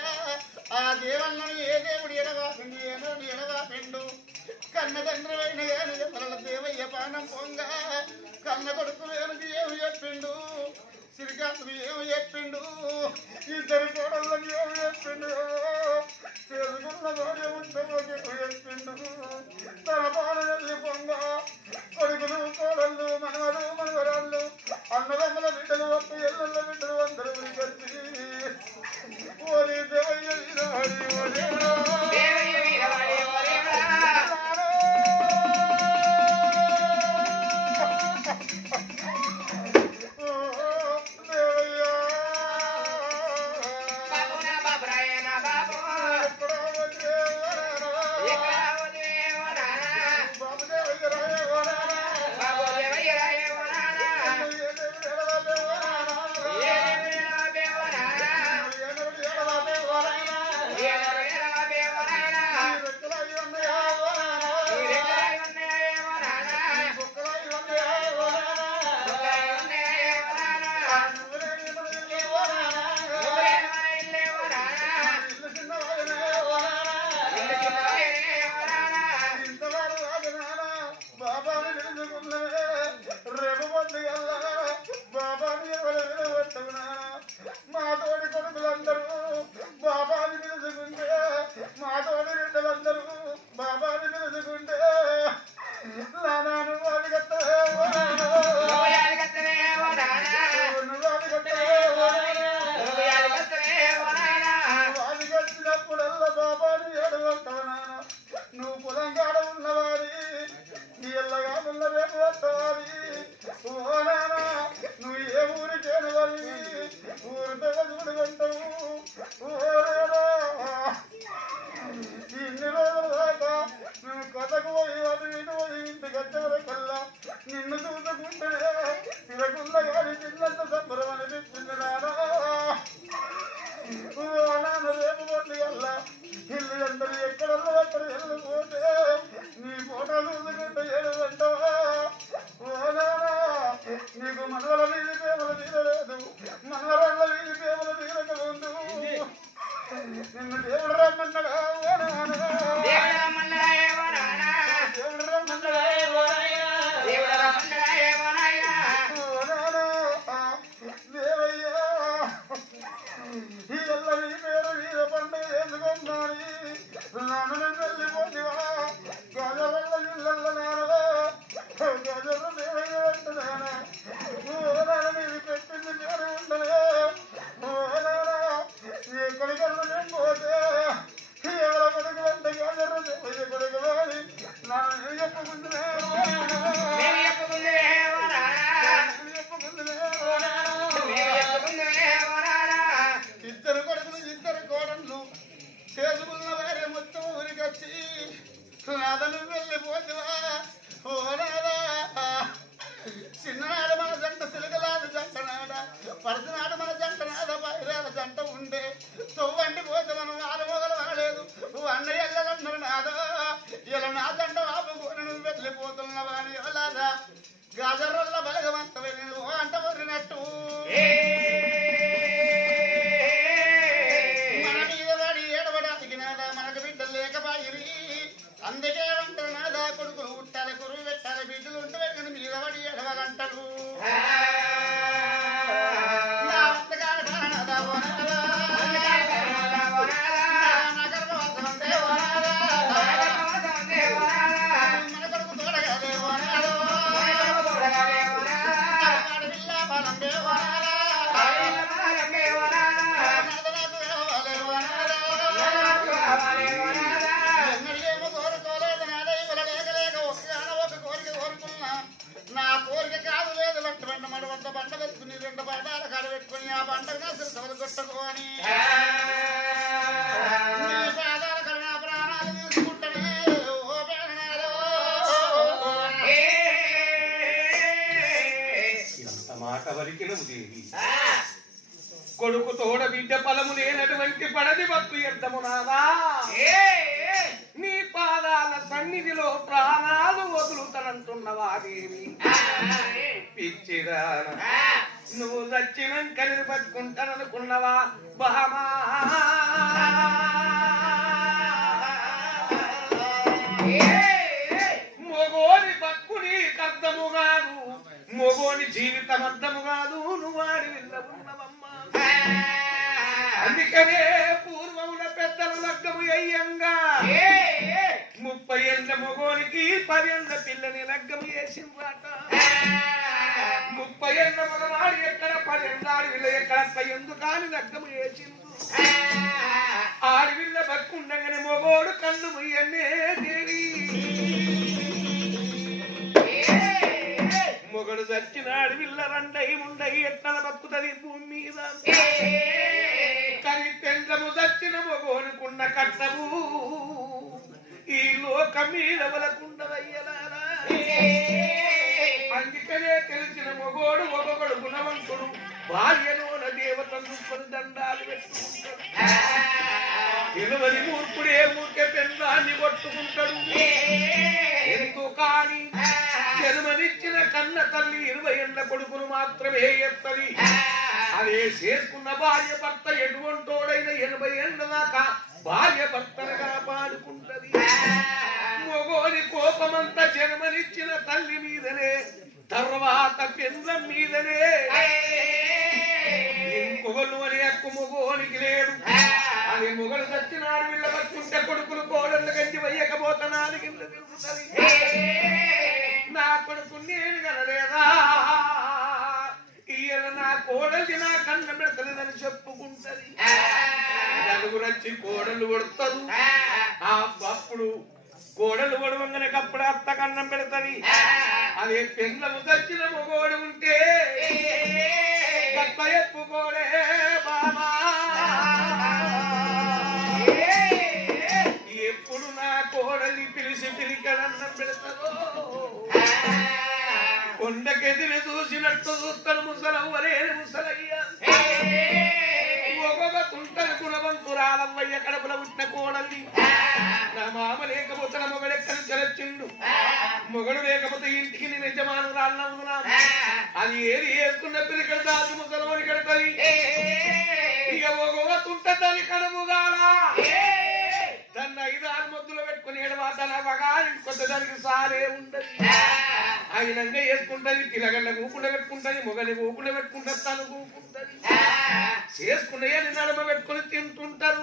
ఆ దేవన్నను ఏ దేవుడు ఎడవాపిండు ఏమో ఎడవాపిండు కన్న తండ్రి అయిన కానీ ఎవరల దేవయ్య పానం పొంగ కన్న కొడుకు వేనుకి ఏమి చెప్పిండు శ్రీకాంతుడు ఏమి చెప్పిండు ఇద్దరు కోడళ్ళకి ఏమి చెప్పిండు చేసుకున్న భార్య ఉత్తమకి ఏమి చెప్పిండు తన పాలు వెళ్ళి పొంగ కొడుకులు కోడళ్ళు మనవరాళ్ళు అన్నదమ్ముల బిడ్డలు ఒక్క ఎల్లుళ్ళ బిడ్డలు అందరూ కలిసి ఓరి దేవయ్య వీరవాడి ఓ దేవుడా స్వామి నీ పాదాల కరుణ ప్రాణాలు తీసుకుంటనే ఓ పేరనాలో ఇంత మాట వలికినవు దేవి కొడుకు తోడ బిడ్డ ఫలము లేనటువంటి పడది భక్తు యుద్ధము నాదా నీ పాదాల సన్నిధిలో ప్రాణాలు వదులుతనంటున్నవా దేవి పిచ్చిదాన నువ్వు చచ్చినాక నేను బతుకుంటాననుకున్నవా బహమా మొగోని బతుకుని అర్థము కాదు మొగోని జీవితం అర్థము కాదు నువ్వు వాడి ఉన్నవమ్మా అందుకనే పూర్వమున పెద్దలు లగ్గము అయ్యంగా 30 ఏళ్ళ మొగోనికి 10 ఏళ్ళ పిల్లని లగ్గము చేసిండ్రాట 30 ఏళ్ళ మగవాడు ఎక్కడ 10 ఏళ్ళ ఆడవిల్ల ఎక్కడ ఎందుకు కాని లగ్గము చేసిండు ఆడవిల్ల బతుకుండగానే మొగోడు కన్ను ముయ్యనే దేవి మొగడు చచ్చిన ఆడవిల్ల రండై ఉండై ఎట్ల బతుకుతుంది భూమి మీద కానీ పెండ్లము చచ్చిన మొగోనుకున్న కట్టము ఈ లోక మీద వలకుండదయ్యలారా అందుకనే తెలిసిన మొగోడు ఒక్కొక్కడు గుణవంతుడు భార్యలోన దేవతను దండాలు పెట్టుకుంటాడు తెలువని మూర్ఖుడే మూర్ఖ పెండ్లాన్ని కొట్టుకుంటాడు ఎందుకు కాని జన్మనిచ్చిన కన్న తల్లి 20 ఏళ్ల కొడుకును మాత్రమే ఎత్తది అదే చేసుకున్న భార్య భర్త ఎటువంటోడైన 80 ఏళ్ల దాకా భార్య భర్తను కాపాడుకుంటది మొగోని కోపమంతా జన్మనిచ్చిన తల్లి మీదనే తర్వాత పెండ్లం మీదనే ఇంకొకళ్ళు అని హక్కు మొగోనికి లేడు అది మొగలు చచ్చినాడు వీళ్ళ బతుంటే కొడుకులు కోడళ్ళు గంజి వయ్యకపోతనానికి తిరుగుతుంది నా కొడుకు నేను కనలేదా ఇయ్యాల నా కోడలి నా కన్న పెడతలేదని చెప్పుకుంటది నలుగురు వచ్చి కోడలు కొడతారు ఆ అప్పుడు కోడలు కొడవంగానే కప్పుడు అత్త కన్నం పెడతది అదే పెండ్లము దచ్చిన మొగోడు ఉంటే కప్ప ఎప్పుకోడే బాబా ఎప్పుడు నా కోడలి పిలిచి పిలికడన్నం పెడతారో కొండకెదిరి చూసినట్టు చూస్తాను ముసలవ్వలే ముసలయ్యా ఒక్కొక్క తుంటలు గుణవంతురాలవ్వయ్య కడపల పుట్టిన కోడల్ని నా మామ లేకపోతే నా మొగడెక్కడి చెలచ్చిండు మొగడు లేకపోతే ఇంటికి నేను యజమాను రాళ్ళవునా అది ఏది వేసుకున్న పిలికడ దాచి ముసలోని కడతది ఇక ఒక్కొక్క తుంట దాని కడముగాలా తన 5 6 మొద్దులు పెట్టుకుని ఏడవాదన వగాలి కొత్త దానికి సారే ఉండదు ఆయనంగా వేసుకుంటది పిల్లగండ కూకుండా పెట్టుకుంటది మొగలి కూకుండా పెట్టుకుంటది తను కూకుంటది చేసుకున్నాయని నడమ పెట్టుకుని తింటుంటారు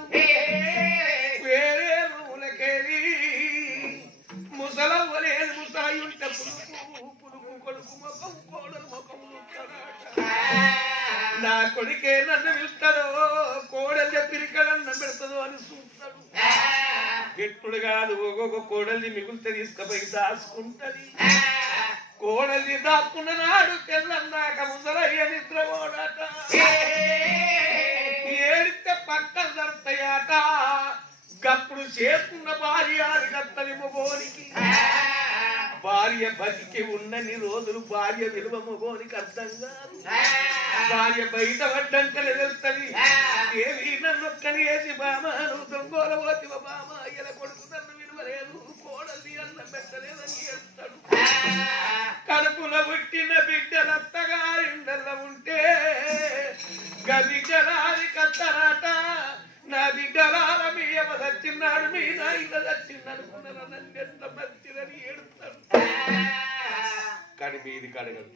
వేరే రూలకేది ముసలవ్వలేదు ముసలి ఉంటే పులుపు కొడుకు ముఖం కోడలు ముఖం నా కొడుకే నన్ను పిలుస్తాడో కోడలి పిరికడన్న పెడతాడో అని చూస్తాడు ఎప్పుడు కాదు ఒక్కొక్క కోడల్ని మిగులితే తీసుకుపోయి దాచుకుంటది కోడల్ని దాక్కున్న నాడు తెల్లన్నాక ముసలయ్య నిద్రపోడట ఏడితే పక్కన జరుగుతాయట గప్పుడు చేసుకున్న భార్య కత్తని మొగోనికి భార్య బతికి ఉన్నన్ని రోజులు భార్య విలువ మొగోనికి అర్థం కాదు భార్య బయట పడ్డంకనే తెలుస్తుంది ఏవి నన్నొక్కని వేసి బామ నువ్వు దొంగోల పోతివ బామ ఇలా కొడుకు నన్ను విలువలేదు కోడలి అన్న పెట్టలేదని చెప్తాడు కడుపులో పుట్టిన బిడ్డలత్తగారిండల్ల ఉంటే గదిగలారి కత్తరాట నా బిడ్డలాల మీ ఎవ దచ్చిన్నాడు మీ నాయన దచ్చిన్ననుకున్న నన్ను ఎంత మర్చిదని ఏడుస్తాడు కడి మీది కడగదు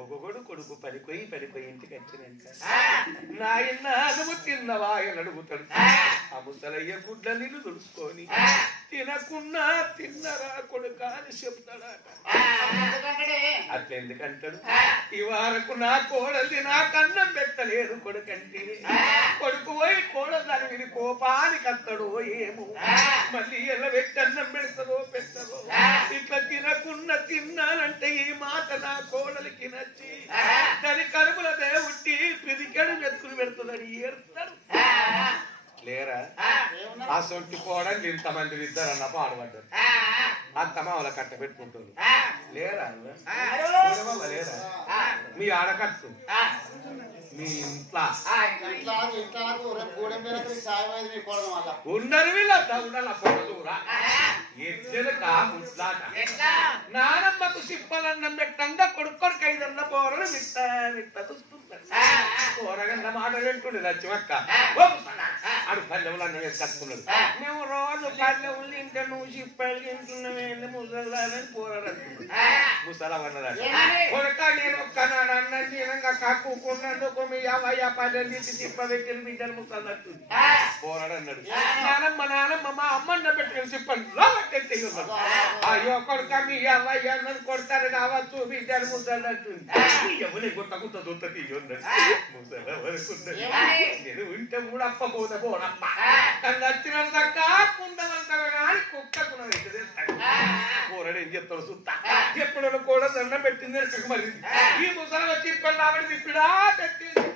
ఒక్కొక్కడు కొడుకు పడిపోయి ఇంటికి వచ్చినాక నాయన నువ్వు తిన్నవా అని అడుగుతాడు ఆ ముసలయ్య గుడ్ల నీళ్ళు తుడుచుకొని తినకున్నా తిన్నరా కొడుక అని చెప్తాడట అట్లా ఎందుకంటాడు ఈ వరకు నా కోడలి నా కన్నం పెట్టలేదు కొడుకంటే కొడుకు పోయి కోడలు దాని మీద కోపానికి అత్తడో ఏమో మళ్ళీ ఎలా పెట్టి అన్నం పెడతారో పెట్టదో ఇట్లా తినకున్నా తిన్నానంటే ఈ మాట నా కోడలికి నచ్చి దాని కడుపుల దేవుట్టి పిరికెడు మెత్తుకుని పెడుతుందని ఏడుతాడు ఆ సొంటి కోడలు ఇంతమంది ఇద్దరన్న పాడుపడ్డారు అత్తమ్మ వాళ్ళ కట్ట పెట్టుకుంటుంది లేరా లేరా మీ ఆడకట్టు మీ ఇంట్లో ఉండరు వీళ్ళంతా ఉండాలి పొడదూరా నానమ్మకు సిప్పలన్నం పెట్టంగా కొడుకొడుకు ఐదన్న పోరలు విట్ట విట్ట చూసుకుంటారు కూరగంట మాట వింటుండే లక్ష్మక్క అడు పల్లెవులు అన్న కట్టుకున్నాడు మేము రోజు పల్లెవులు తింటే నువ్వు సిప్పలు తింటున్నావేంటి ముసలాలని పోరాడు ముసలా అన్నదాడు కొడుక నేను ఒక్కనాడు అన్నం తినంగా కక్కుకున్నందుకు మీ అవయ్య పల్లెలు తీసి సిప్ప పెట్టిన బిడ్డలు ముసలట్టుంది పోరాడు అన్నాడు నానమ్మ మా అమ్మన్న పెట్టిన సిప్పలు అయ్యో కొడుక మీ అవయ్య అన్నది కొడతారు కావచ్చు బిడ్డలు ముసలట్టుంది ఎవరి గుట్ట గుట్ట దుత్త తీయన్నాడు ముసల వరకు నేను ఉంటే కూడా అప్ప పోతే పోనప్ప తను వచ్చిన కుండమంటారు కానీ కుక్కకున్న పోరాడు ఏం చెప్తాడు సుత్తా ఎప్పుడు కూడా దండం పెట్టింది మరి ఈ ముసలి వచ్చి ఇప్పుడు రాబడి తిప్పిడా పెట్టింది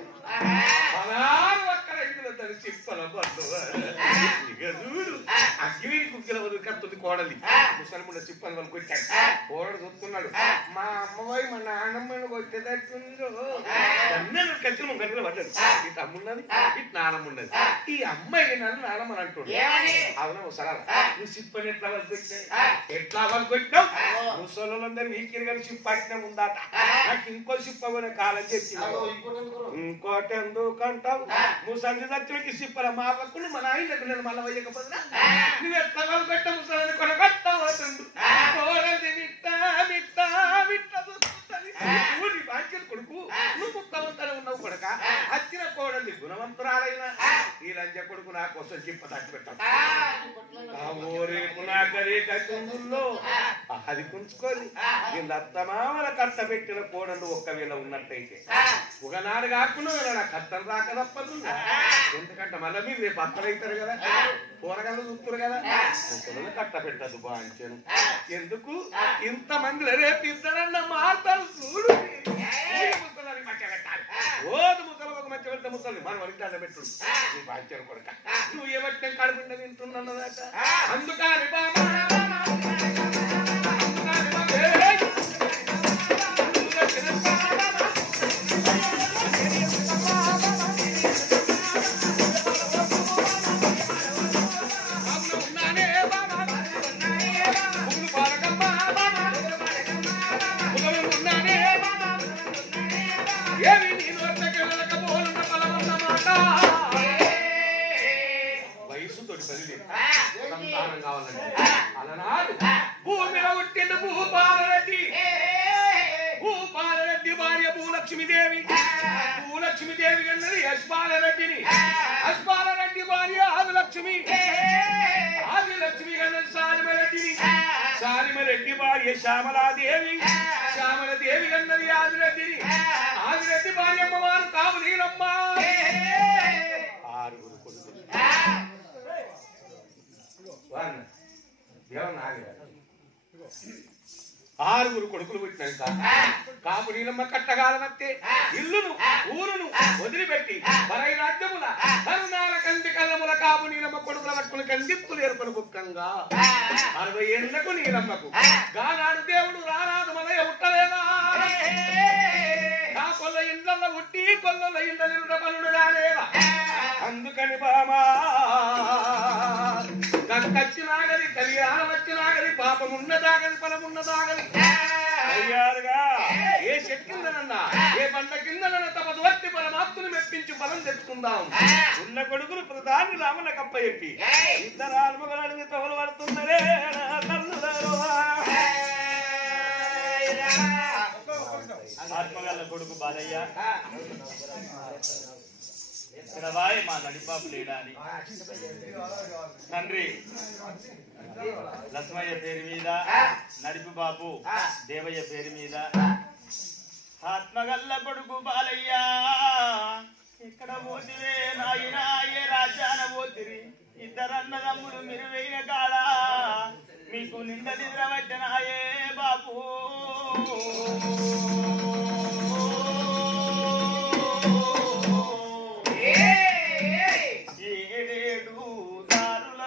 ఒక్కడ ఇందులో తను చెప్పల చూడు అగ్గివీడి కుక్కల వరకు కడుతుంది కోడలి ముసలిముండ చిప్పని వాళ్ళు కొట్టాడు కోడడు చూస్తున్నాడు మా అమ్మవాయి మా నాన్నమ్మని కొట్టేటట్టుందో అన్నలు కచ్చిన గంటలు పడ్డాడు ఈ తమ్మున్నది ఇటు నానమ్మున్నది ఈ అమ్మాయి నన్ను నానమ్మని అంటాడు అవునా ముసలా నువ్వు చిప్పని ఎట్లా వాళ్ళు కొట్టావు ఎట్లా వాళ్ళు కొట్టావు ముసలందరూ వీకిరి కానీ చిప్ప పట్టిన ఉందాట నాకు ఇంకో చిప్ప కూడా కాలం చేసి ఇంకోటి ఎందుకంటావు ముసలి దచ్చుడికి సిప్పల మా పక్కన మా నాయనకు నేను మళ్ళీ వేయకపోతున్నా నువ్వు ఎట్లా వాళ్ళు పెట్ట ముసలి కొనగొట్టావు కోడలి కొడుకు నువ్వు ముక్కవంతనే ఉన్నావు కొడక వచ్చిన కోడలి గుణవంతురాలైన ఈ లంజ కొడుకు నా కోసం చిప్ప తట్టు పెట్టాను రేపు నా గరే కట్టుందో అది కుంచుకొని నేను అత్తమామల కట్ట పెట్టిన కోడలు ఒక్కవేళ ఉన్నట్టయితే ఒకనాడు కాకుండా నా కట్టం రాక తప్పదు ఎందుకంటే మళ్ళీ మీరు రేపు అత్తలైతారు కదా కూరగాయలు చూస్తారు కదా ముసలు కట్ట పెట్టదు బాంచాను ఎందుకు ఇంతమంది రేపు ఇద్దరన్న మాటలు చూడు ముసలి మధ్య పెట్టాలి రోజు ముసలి ఒక మధ్య పెడితే ముసలి మనం వరకు దండ పెట్టుడు నీ బాంచాను కొడుక నువ్వు ఏమట్టం కడుపుండ వింటున్నదాట అందుకని సంతానం కావాలంటే అలనాడు భూమిలో పుట్టిన భూపాలరెడ్డి భార్య భూలక్ష్మీదేవి అన్నది యశ్పాలరెడ్డిని యశ్పాలరెడ్డి భార్య ఆదిలక్ష్మి అన్నది సాలిమరెడ్డి భార్య శ్యామలాదేవి అన్నది ఆదిరెడ్డిని ఆదిరెడ్డి భార్య అమ్మవారు కావులీనమ్మ ఆరుగురు కొడుకులు ఆరుగురు కొడుకులు పుట్టినాక కాపు నీలమ్మ కట్టగాలనత్తే ఇల్లును ఊరును వదిలిపెట్టి పరై రాజ్యముల కరుణాల కంది కళ్ళముల కాపు నీలమ్మ కొడుకుల పట్టుకుని కందిప్పులు ఏర్పడు బుక్కంగా 60 ఏళ్లకు నీలమ్మకు గానాడు దేవుడు రానాడు మనయ ఉట్టలేదా నా కొల్ల ఇండ్లలో ఉట్టి కొల్ల ఇండ్ల పనులు రాలేదా అందుకని బామా కచ్చినాగది కళ్యాణం వచ్చినాగది పాపం ఉన్నదాగది ఫలమున్నదాగది అయ్యారుగా ఏ చెట్టు కిందనన్నా ఏ పంట కిందనన్నా తమ వర్తి పరమాత్మను మెప్పించి ఫలం తెచ్చుకుందాం ఉన్న కొడుకులు ప్రధాని రాముల కప్ప చెప్పి ఇద్దరు ఆత్మగలని తొగలు పడుతున్నారే ఆత్మగల కొడుకు బాలయ్య బాయ్ మా నడిపాపు లేడాని తండ్రి లక్ష్మయ్య పేరు మీద నడిపి బాబు దేవయ్య పేరు మీద ఆత్మగల్ల కొడుకు బాలయ్య ఎక్కడ పోతివే నాయనా ఏ రాజ్యాన పోతిరి ఇద్దరు అన్నదమ్ములు మీరు వేయిన కాడ మీకు నింద నిద్ర పట్టినాయే బాబు ఏడేడు దారుల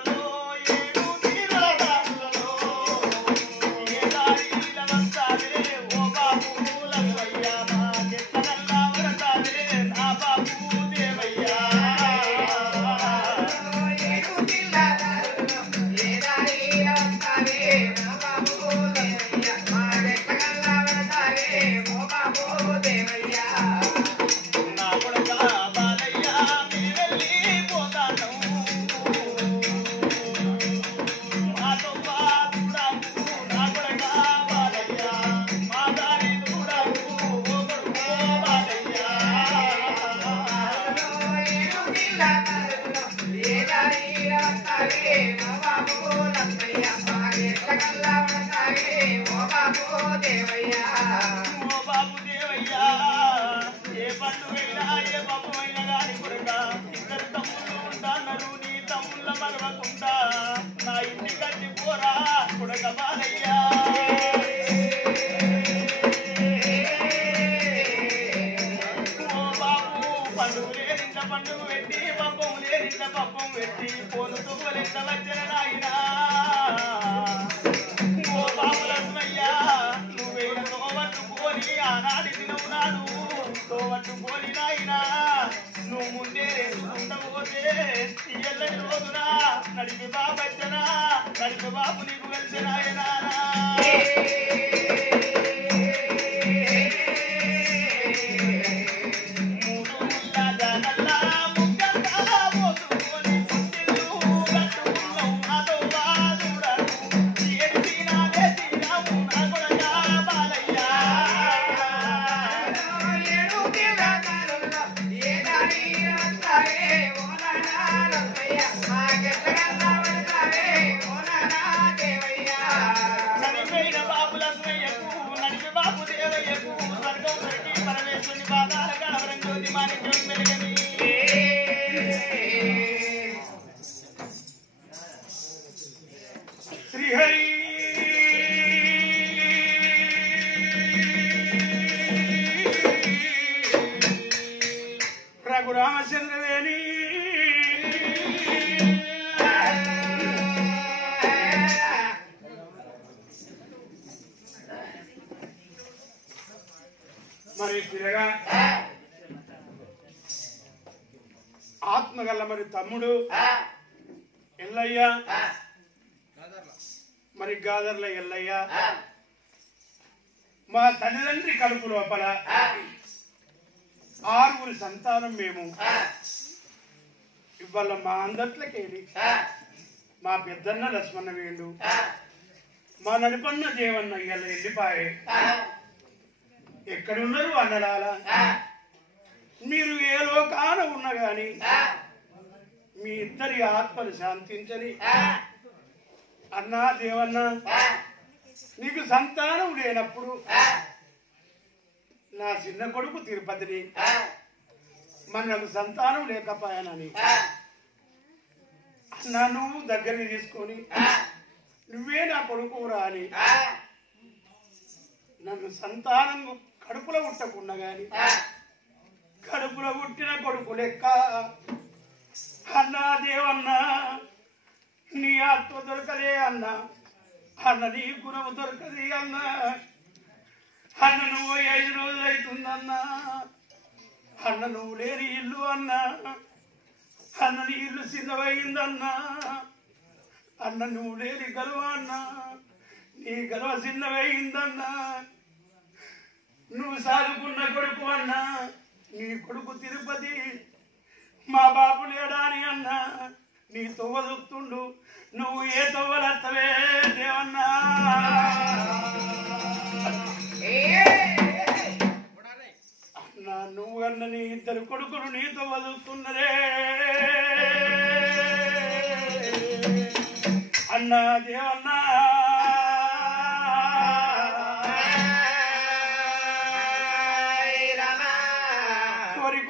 ఓ బాబు దేవయ్యా ఏ పండుగైనా ఏ పాపమైనా గాని కొరక ఇద్దరు తమ్ముళ్ళు ఉంటాన్నారు నీ తమ్ముళ్ళ మరవకుండా నా ఇంటి కట్టి పోరా కొడక బాలయ్యా ఓ బాబు పండుగ లేనింత పండుగ పెట్టి పప్పం లేనింత పప్పం పెట్టి పోను తువ్వలెంత వచ్చిన నాయనా ఓ బాబు లక్ష్మయ్యా నువ్వేన తోవట్టుకోని ఆనాడి దినవు నాడు తోవట్టుకోని నాయనా నువ్వు ముందే పోతే ఎల్లటి రోజున నడిపి బాబచ్చనా నడిపి బాబు నీకు కలిసినాయనా శ్రీహరి రఘురామచంద్రవేణి మరి పిల్లగా ఆత్మగల్ల మరి తమ్ముడు ఎల్లయ్య మరి గాదర్ల ఎల్లయ్య మా తల్లిదండ్రి కడుపు లోపల 6 సంతానం మేము ఇవాళ మా అందట్లకేది మా పెద్దన్న లక్ష్మణ వేండు మా నడిపన్న దేవన్న ఇవాళ వెళ్ళిపాయే ఎక్కడున్నారు అన్నడాల మీరు ఏ లోకాన ఉన్నా గాని మీ ఇద్దరి ఆత్మలు శాంతించని అన్నా దేవన్న నీకు సంతానం లేనప్పుడు నా చిన్న కొడుకు తిరుపతిని మరి నాకు సంతానం లేకపోయానని అన్నా నువ్వు దగ్గరికి తీసుకొని నువ్వే నా కొడుకురా అని నన్ను సంతానం కడుపులో పుట్టకుండా గాని కడుపులో పుట్టిన కొడుకు లెక్క అన్నా దేవన్నా నీ ఆత్మ దొరకలే అన్నా అన్న నీ గుణము దొరకది అన్నా అన్న నువ్వు 5 రోజులు అవుతుందన్నా అన్న నువ్వు లేని ఇల్లు అన్నా అన్న నీ ఇల్లు చిన్నవైందన్నా అన్న నువ్వు లేని గలువ అన్నా నీ గలువ చిన్నవైందన్నా నువ్వు సాదుకున్న కొడుకు అన్నా నీ కొడుకు తిరుపతి మా బాబు లేడాని అన్నా నీ తొవ్వ చూస్తుండు నువ్వు ఏ తొవ్వలత్తవే దేవన్నా అన్నా నువ్వు అన్న నీ ఇద్దరు కొడుకులు నీ తొవ్వ చూస్తున్నరే అన్నా దేవన్నా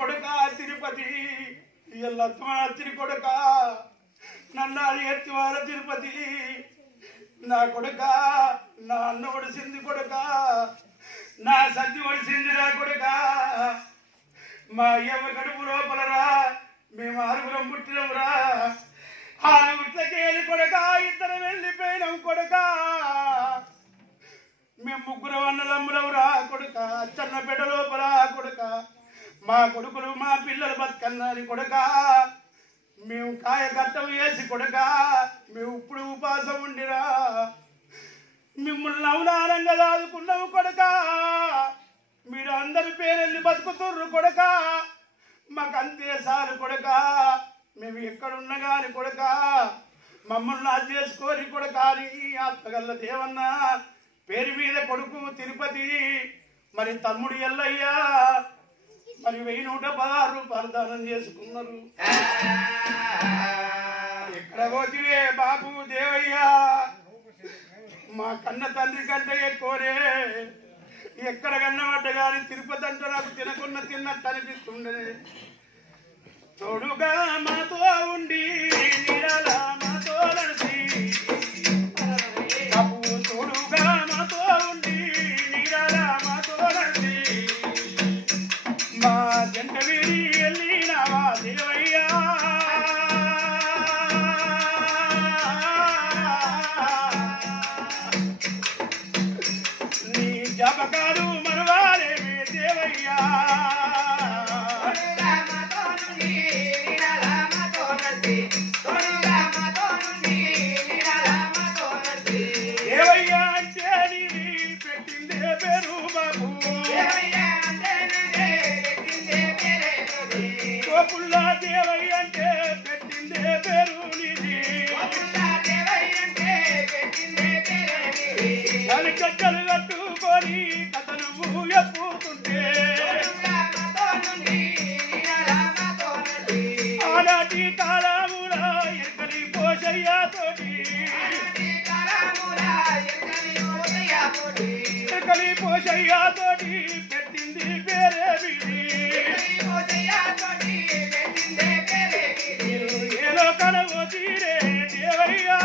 కొడుక తిరుపతి తిరి కొడుక నన్నారి ఎత్తివార తిరుపతి నా కొడుక నా అన్న ఒడిసింది కొడుక నా సద్ది ఒడిసింది నా కొడుక మా అయ్యమ్మ కడుపు లోపలరా మేము 6 పుట్టినవురా 6 గుట్లకేలి కొడుక 2 వెళ్ళిపోయినాం కొడుక మేము 3 అన్నదమ్ములవురా కొడుక అచ్చన్న బిడ్డ లోపల కొడుక మా కొడుకులు మా పిల్లలు బతుకన్నాని కొడుక మేము కాయ గట్టం వేసి కొడుక మేము ఇప్పుడు ఉపాసం ఉండిరా మిమ్మల్ని అవనానంగా దాదుకున్నాము కొడుక మీరు అందరి పేరెళ్ళి బతుకుతుర్రు కొడుక మాకు అంతే సారు కొడుక మేము ఎక్కడున్నా గాని కొడుక మమ్మల్ని అది చేసుకోని కొడుక అని ఆత్మగల్ల దేవన్న పేరు మీద కొడుకు తిరుపతి మరి తమ్ముడు ఎల్లయ్యా మరి 1116 రూపాయలు దానం చేసుకున్నారు ఎక్కడ పోతివే బాబు దేవయ్యా మా కన్న తండ్రి కంటే ఎక్కువనే ఎక్కడ కన్నమాట కానీ తిరుపతి అంటే నాకు తిన్నట్టు అనిపిస్తుండే తోడుగా మాతో ఉండి నీడలా మాతో నడిచి బాబు తోడుగా మాతో ఉండి నీడలా మాతో నడిచి మా జంట వీడి వెళ్ళినావా దేవయ్యా నీ జ్ఞాపకాలు మనవాలేమే దేవయ్యా దేవయ్యా అంటే నీవి పెట్టిందే పేరు బాబు గోపుల్లా దేవయ్య అంటే పెట్టిందే పేరు నీది దాని కట్టలు కట్టుకొని కథ నువ్వు ఎప్పుతుంటే ఆనాటి కాలముల ఎక్కడి పోషయ్యతోటి ఎక్కడి పోషయ్యతోటి పెట్టింది పేరే విధి ఏలో కనవో తీరే దేవయ్యా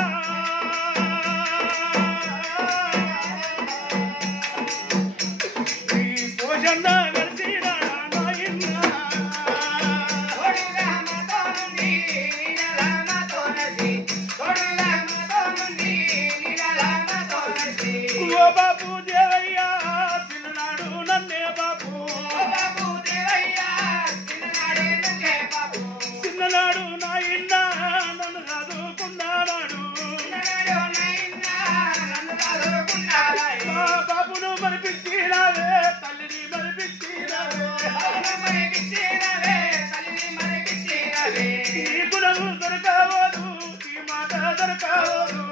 ఈ పోషన్న కలిసిన నాయన్న ఓ బాబు దేవయ్యా చిన్ననాడు నన్నే బాబు చిన్ననాడు నాయన్న నన్ను చదువుకున్నాడు మా బాబును మరిపించినావే తల్లిని మరిపించినావే ఈ గుణము దొరకవదు ఈ మాట దొరకవదు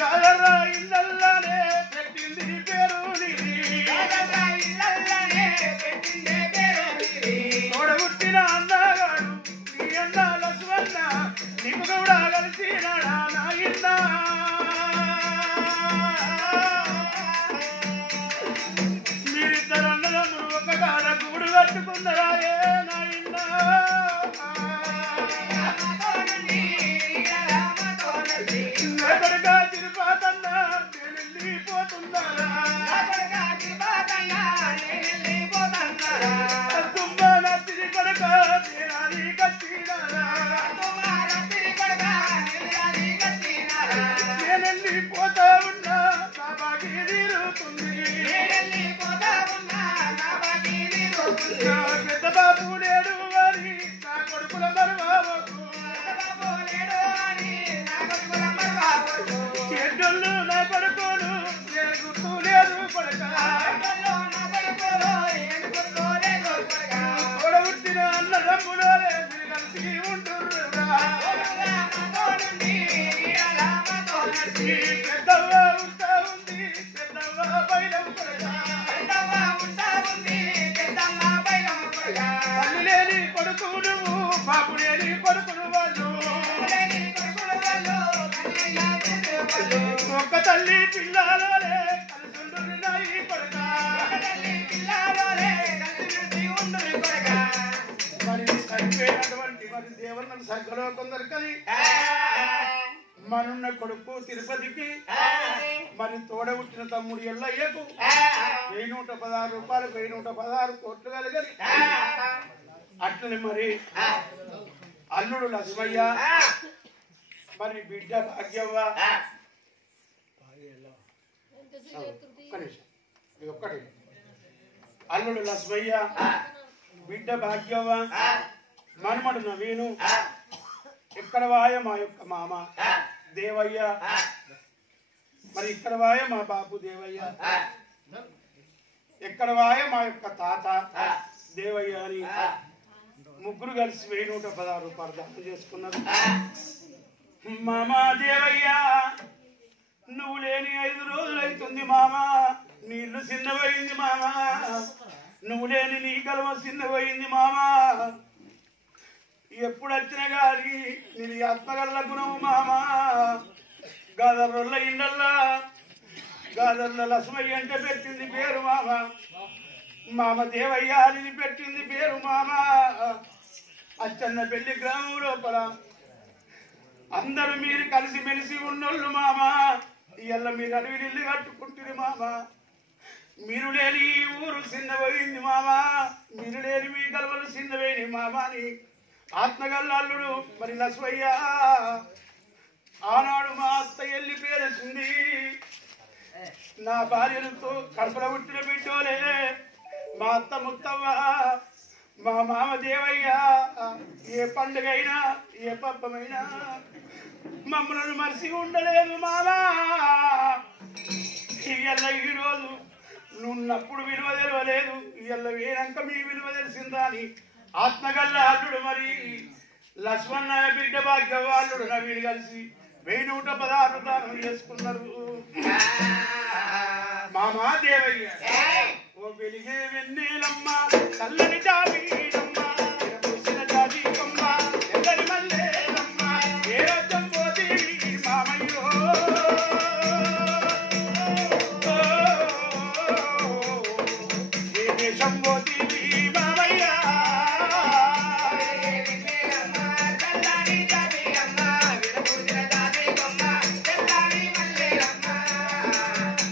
గాయరా ఇళ్ళల్లానే పెట్టింది పేరు నీది తోడబుట్టిన అన్నగాడు నీ అన్న లక్ష్మణ నీకు కూడా కలిసినాడా నాయన్న మీరిద్దరు అన్నదమ్ములు ఒక కాడ గూడు కట్టుకున్నారా ఏ నాయన్న ఎక్కడికా తిరుపతన్నా నేను వెళ్ళిపోతున్నారా కుంభనత్తి కొడక నేనాది కట్టినారా నేను వెళ్ళిపోతా ఉన్నా నా బాకీ తీరుతుంది నా పెద్ద బాబు లేడు అని నా కొడుకుల మరవకు ఎడ్డొల్లు నా కొడుకులు నేను గుర్తు లేదు కొడక తోడబుట్టిన అన్నదమ్ములోనే మీరు కలిసి ఉంటుర్రురా పెద్దవ్వ ఉంటా ఉంది పెద్దవ్వ బయలం కొడక తల్లి లేని కొడుకు నువ్వు బాబు లేని కొడుకును వాళ్ళు ఒక్క తల్లి పిల్లలే కలిసి ఉంటున్నాయి కొడక మరి చనిపోయినటువంటి మరి దేవుళ్ళను సంఖ్యలో కొందరికని మనున్న కొడుకు తిరుపతికి మరి తోడబుట్టిన తమ్ముడు ఎల్లయ్యకు 1116 రూపాయలు 1116 కోట్లు కలిగని అట్లనే మరి అల్లుడు లక్ష్మయ్య మరి బిడ్డ భాగ్యవ్వ ఒక్కటి అల్లుడు లక్ష్మయ్య బిడ్డ భాగ్యవ్వ మనమడు నవీను ఇక్కడ వాయ మా యొక్క మామ దేవయ్య మరి ఇక్కడ వాయ మా బాబు దేవయ్య ఎక్కడ వాయ మా యొక్క తాత దేవయ్య అని ముగ్గురు కలిసి 1116 రూపాయలు దానం చేసుకున్నారు. మామా దేవయ్య నువ్వు లేని 5 రోజులు అవుతుంది మామా, నీళ్లు చిన్నపోయింది మామా, నువ్వు లేని నీ కలవ చిన్నపోయింది మామా. ఎప్పుడు వచ్చినా కానీ నీది ఆత్మగల్ల గుణము మామ. గాదర్ల ఇండల్లా గాదర్ల లక్ష్మయ్య అంటే పెట్టింది పేరు మామ. మామ దేవయ్య అని పెట్టింది పేరు మామ. అచ్చన్న పెళ్లి గ్రామం లోపల అందరూ మీరు కలిసి మెలిసి ఉన్నోళ్ళు మామ. ఇవాళ మీరు అడవి ఇల్లు కట్టుకుంటుంది మామ. మీరు లేని ఈ ఊరు చిన్నపోయింది మామ. మీరు లేని మీ గలవలు చిన్నపోయింది మామ అని ఆత్మగల్లాళ్ళుడు మరి లక్ష్మయ్య ఆనాడు మా అత్త ఎల్లి పేరేసింది. నా భార్యలతో కడపల పుట్టిన బిడ్డోలే మా అత్త ముత్తవ్వ మా మామ దేవయ్య. ఏ పండుగైనా ఏ పబ్బమైనా మమ్మల్ని మరిసి ఉండలేదు మామా. ఇవాళ ఈరోజు నున్నప్పుడు విలువ తెలవలేదు, ఇవాళ వేరంక మీ విలువ తెలిసిందా అని ఆత్మగల్ల అల్లుడు మరి లక్ష్మణ బిడ్డ భాగ్య వాళ్ళుడు నవీడు కలిసి 1116 దానం చేసుకున్నారు. మామా దేవయ్య ఓ వెలిగే వెన్నెలమ్మ చల్లని జాబీరమ్మ పూసిన జాబీకమ్మ ఎల్లరి మల్లేలమ్మ ఏ రాజ్యం పోతీవి మామయ్యో. ఏ దేశం పోతీవి మామయ్య.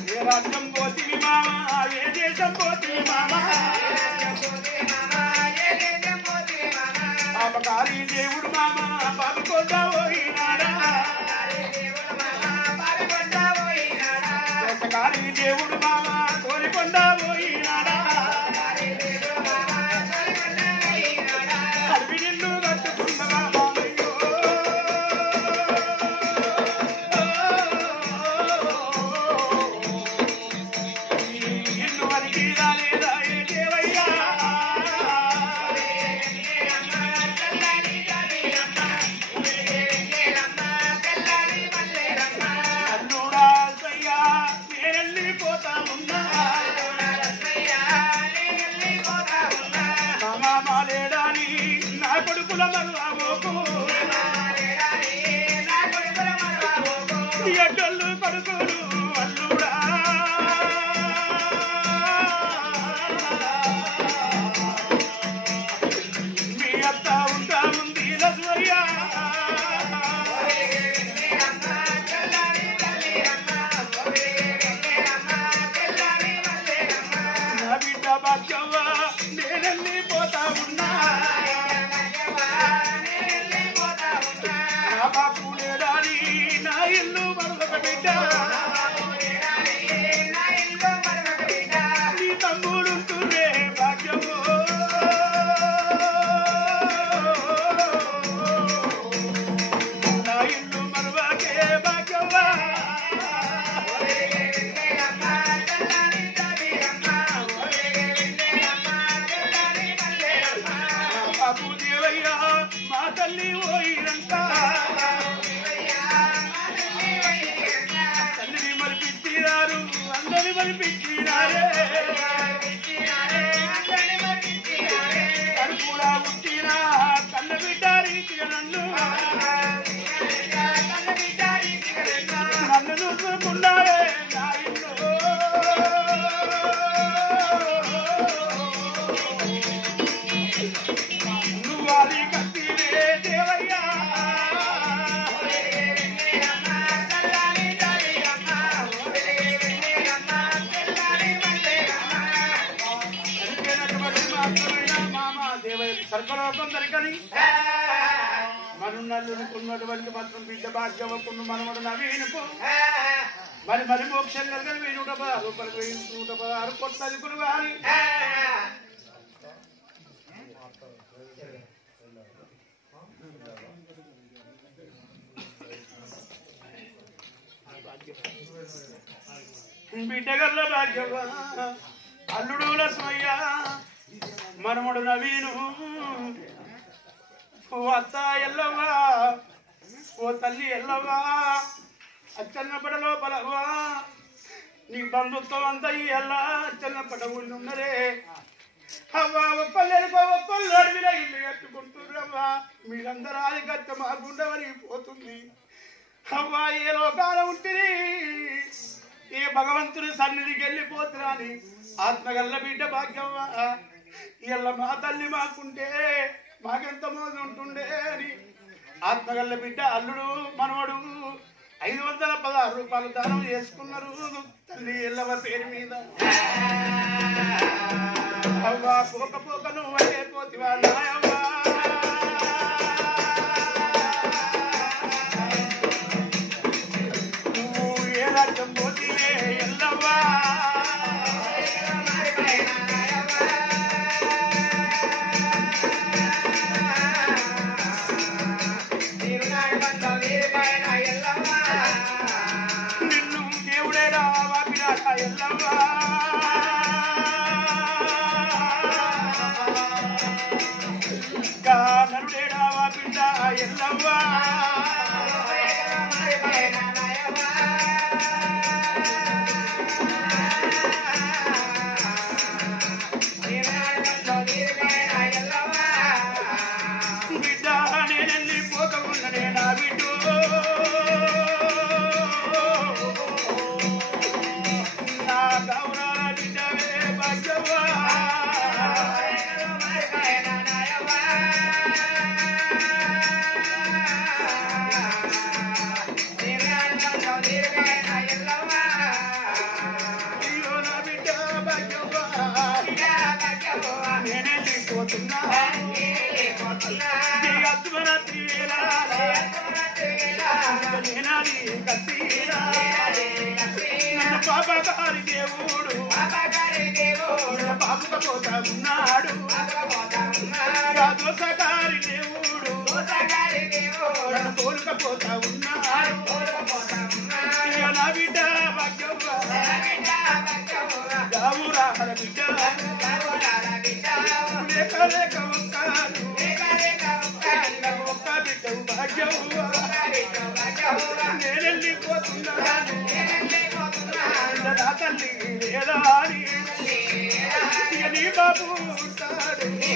ఏ రాజ్యం పోతీవి మామ ఏ దేశం పోతీవి మామ. పాపకారి దేవుడు మామ పాపకొండ పోయినాడా. దోసకారి దేవుడు మామ కోరికొండ పోయినాడా. అడవి నిన్ను కట్టుకున్నదా మామయ్యో. ఇల్లు వరికి రాలేదా ఏ దేవయ్యా. అల్లుడా సయ్యా నేనెళ్ళిపోతా ఉన్నా. మామా మాలేడాని నా కొడుకుల మరువబోకు. ఎడ్డొల్లు కొడుకులు అల్లుడా. మీ అత్త ఉంటా ఉంది లక్ష్మయ్యా. నా బిడ్డ భాగ్యవ్వ నేనెళ్ళిపోతా ఉన్నా. నా బాపు లేడాని నా ఇల్లు మరొక బిడ్డ. నీ తమ్ముడుంటురే భాగ్యమో. నా ఇల్లు మరొకే భాగ్యవ్వ. బాబు దేవయ్య మా తల్లి పోయినంత తల్లిని మరిపించినారు అందరి మరిపించినారే. కడుపులా పుట్టిన కన్న బిడ్డ రీతిగా నన్ను చూసుకున్నారే నా ఇల్లు. నువ్వు అది కత్తివే దేవయ్యా. మామా దేవయ్య సర్వలోకం దొరకని మనున్నటువంటి మాత్రం బిడ్డ భాగ్యవకును మనమడు నవీనుకు మరి మరి మోక్షం కలిగి 116 కోట్ల అధికులు కానీ బిడ్డగల్ల భాగ్యవ అల్లుడు లక్ష్మయ్య మనముడు నవీను. ఓ అత్త ఎల్లవ్వా ఓ తల్లి ఎల్లవ్వా అచ్చన్నపడ లోపలవ్వా నీ బంధుత్వం అంతా ఈ ఎల్లా అచ్చన్నపడ ఉన్నరే. అవ్వా ఒక్కళ్ళెనుకో ఒక్కళ్ళు అడవిలో ఇల్లు కట్టుకుంటున్నారమ్మా. మీరందరూ ఆధికత్య మాకుండా వరిగిపోతుంది. అవ్వా ఏ లోకాల ఉంటుంది ఏ భగవంతుని సన్నిధికి వెళ్ళిపోతున్నా అని ఆత్మగల్ల బిడ్డ భాగ్యమ్మా. ఇలా మా తల్లి మాకుంటే మాకెంత మోజు ఉంటుండే అని ఆత్మగల్ల బిడ్డ అల్లుడు మనవడు 516 రూపాయలు దానం చేసుకున్నారు తల్లి ఎల్లవ పేరు మీద. అవ్వా పోకపోకను అంటే పోతివా నాయవ్వా. నువ్వు ఏ రాజ్యం పోతివే ఎల్లవ్వా. నిన్ను దేవుడేడా వాపినాడా ఎల్లవ్వా. నరుడేడా వాపిడ్డ ఎల్లవ్వా. బిడ్డ నేనెళ్ళి పోకమున్ననే నా బిడ్డు. నా గౌరవ బిడ్డవే భాగ్యవ్వా. అయ్యో నా బిడ్డ భాగ్యవ్వా. నేనెళ్ళిపోతున్నా అద్భురాత్రి వేళ నేనాది కత్తిరా. నన్ను పాపగారి దేవుడు పాపకపోతా ఉన్నాడు. దోసగారి దేవుడు నన్ను తోలుకపోతా ఉన్నాడు. నా బిడ్డ భాగ్యవ్వా. గావురాహర బిడ్డ లేక లేక ఒక్క బిడ్డవు భాగ్యవ్వా. నేనెళ్ళిపోతున్నాను నా తల్లి లేదా అని. ఇక నీ బాబు ఉంటాడు నీ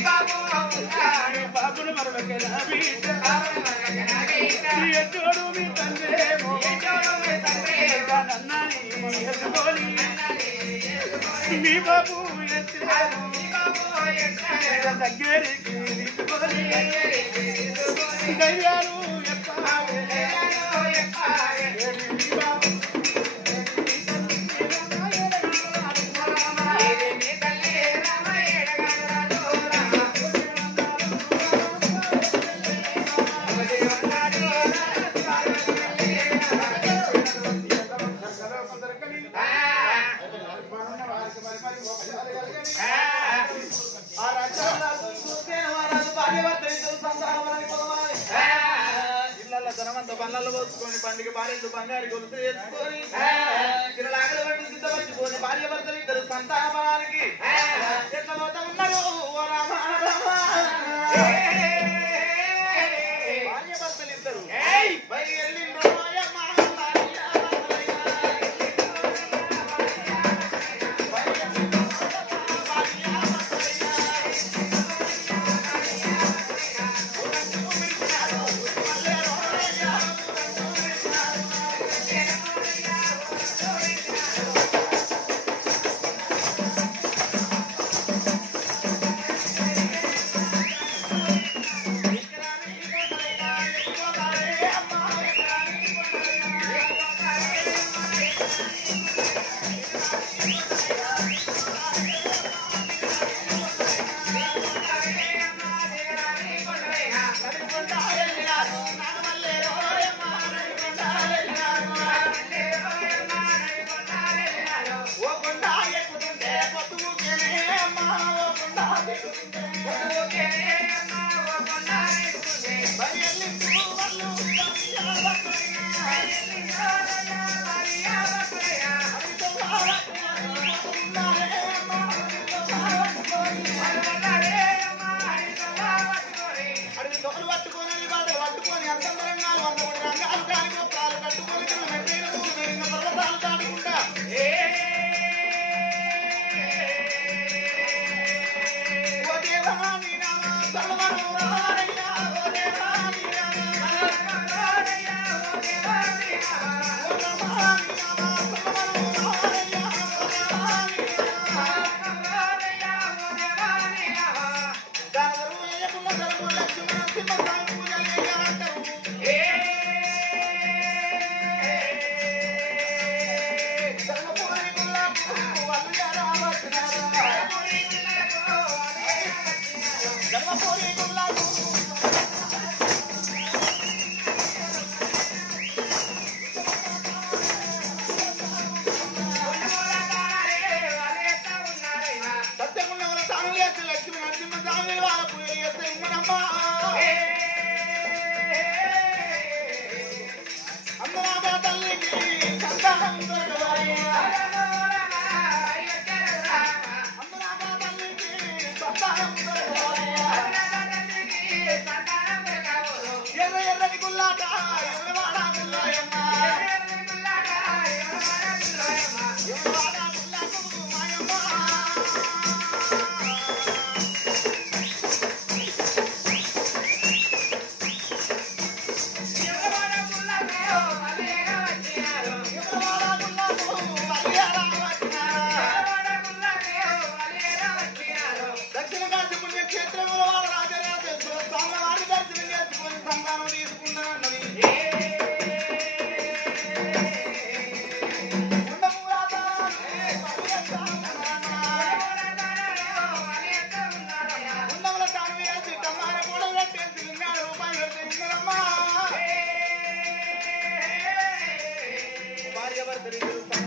బాబును మరొక నా బిడ్డ. నీ ఎచ్చోడు మీ తండ్రేమో నన్నని ఎత్తుకొని మీ బాబు ఎత్తారు దగ్గరికి తీసుకొని ధైర్యాలు ఎప్పాలి. ధనమంతా పళ్ళల్లో పోసుకొని పండుగ భార్యలు బంగారు గొలుసు వేసుకొని గిరలాగలు పట్టి సిద్ధపరచుకొని భార్య భర్తలు ఇద్దరు సంతాపానికి ఎట్లా పోతా ఉన్నారు. భార్య భర్తలు ఇద్దరు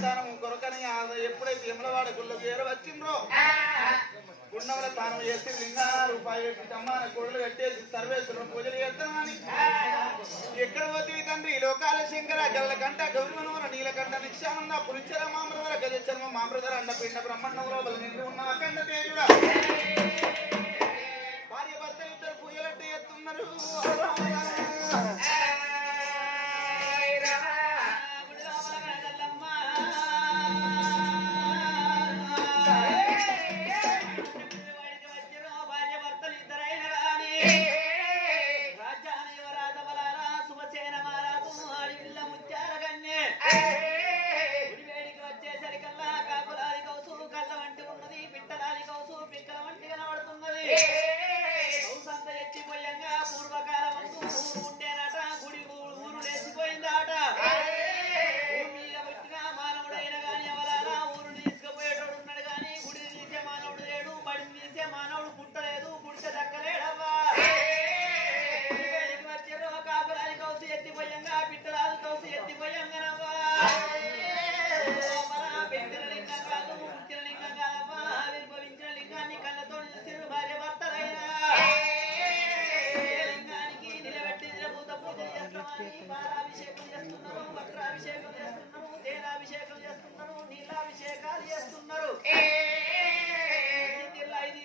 తానం కొరకని ఎప్పుడైతే యమలవాడ గుళ్ళ చేరు వచ్చిండ్రో గుండముల తానం చేసి లింగాన రూపాయి పెట్టి అమ్మాన కోడలు కట్టేసి సర్వేశ్వరం పూజలు చేస్తామని ఎక్కడ పోతే తండ్రి లోకాల శంకర గవల కంట గౌరవనవర నీలకంఠ నిత్యానంద పురుచర మామృతర గజచర్మ మామృతర అండపిండ బ్రహ్మణంలో బల నిండి ఉన్న అఖండ తేజుడా భార్య భర్తలు ఇద్దరు పూజలట్టు ఎత్తున్నారు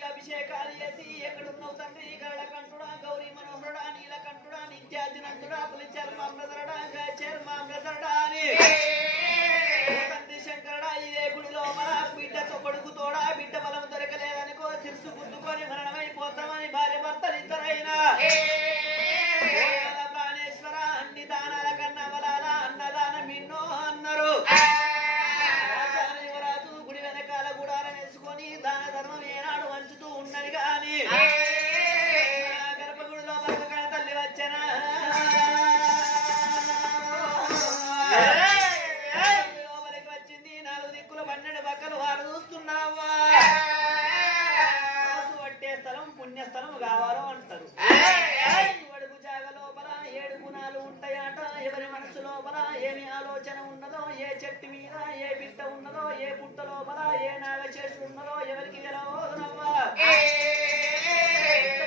అభిషేకాలు చేసి ఎక్కడున్నావు తండ్రి గరళకంఠుడా గౌరీ మనోహరుడా నీలకంఠుడా నిత్యాదినందుడా పులిచర్మామృతరుడా చర్మామృతరుడా అని తండ్రి శంకరుడా ఇదే గుడిలో మన బిడ్డతో కొడుకు తోడా బిడ్డ బలం దొరకలేదనుకో శిరసు గుద్దుకొని మరణమైపోతామని భార్య భర్తలు ఇద్దరైనా ప్రాణేశ్వర అన్ని దానాల కన్నా వలాల అన్నదానం ఎన్నో అన్నారు యువరాజు గుడి వెనకాల గుడారం వేసుకొని దాన ధర్మం ఏనాడు వంచుతూ ఉన్నది కాని గర్భగుడిలో బతుకన తల్లి వచ్చనా లోపలికి వచ్చింది 4 దిక్కులు 12 బక్కలు వారు చూస్తున్నావా పట్టే స్థలం పుణ్యస్థలం కావాలో అంటారు అడుగు జాగ లోపల 7 గుణాలు ఉంటాయట ఎవరి మనసు లోపల ఏమి ఆలోచన ఉన్నదో ఏ చెట్టు మీద ఏ బిడ్డ ఉన్నదో ఏ పుట్ట లోపల ఏ నాగచేసు ఉన్నదో ఎవరికి తెలవదునవ్వా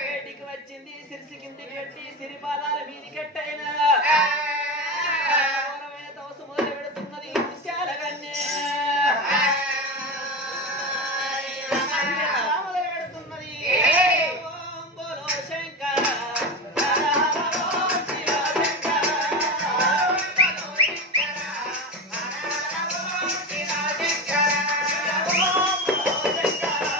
బయటికి వచ్చింది సిరిసి కిందికి పెట్టి సిరిపాదాల మీదికెట్టైనా తోసు మొదలు పెడుతున్నది ముత్యాలగన్నే మొదలు పెడుతున్నది ఓం బోలో శంకర శంకర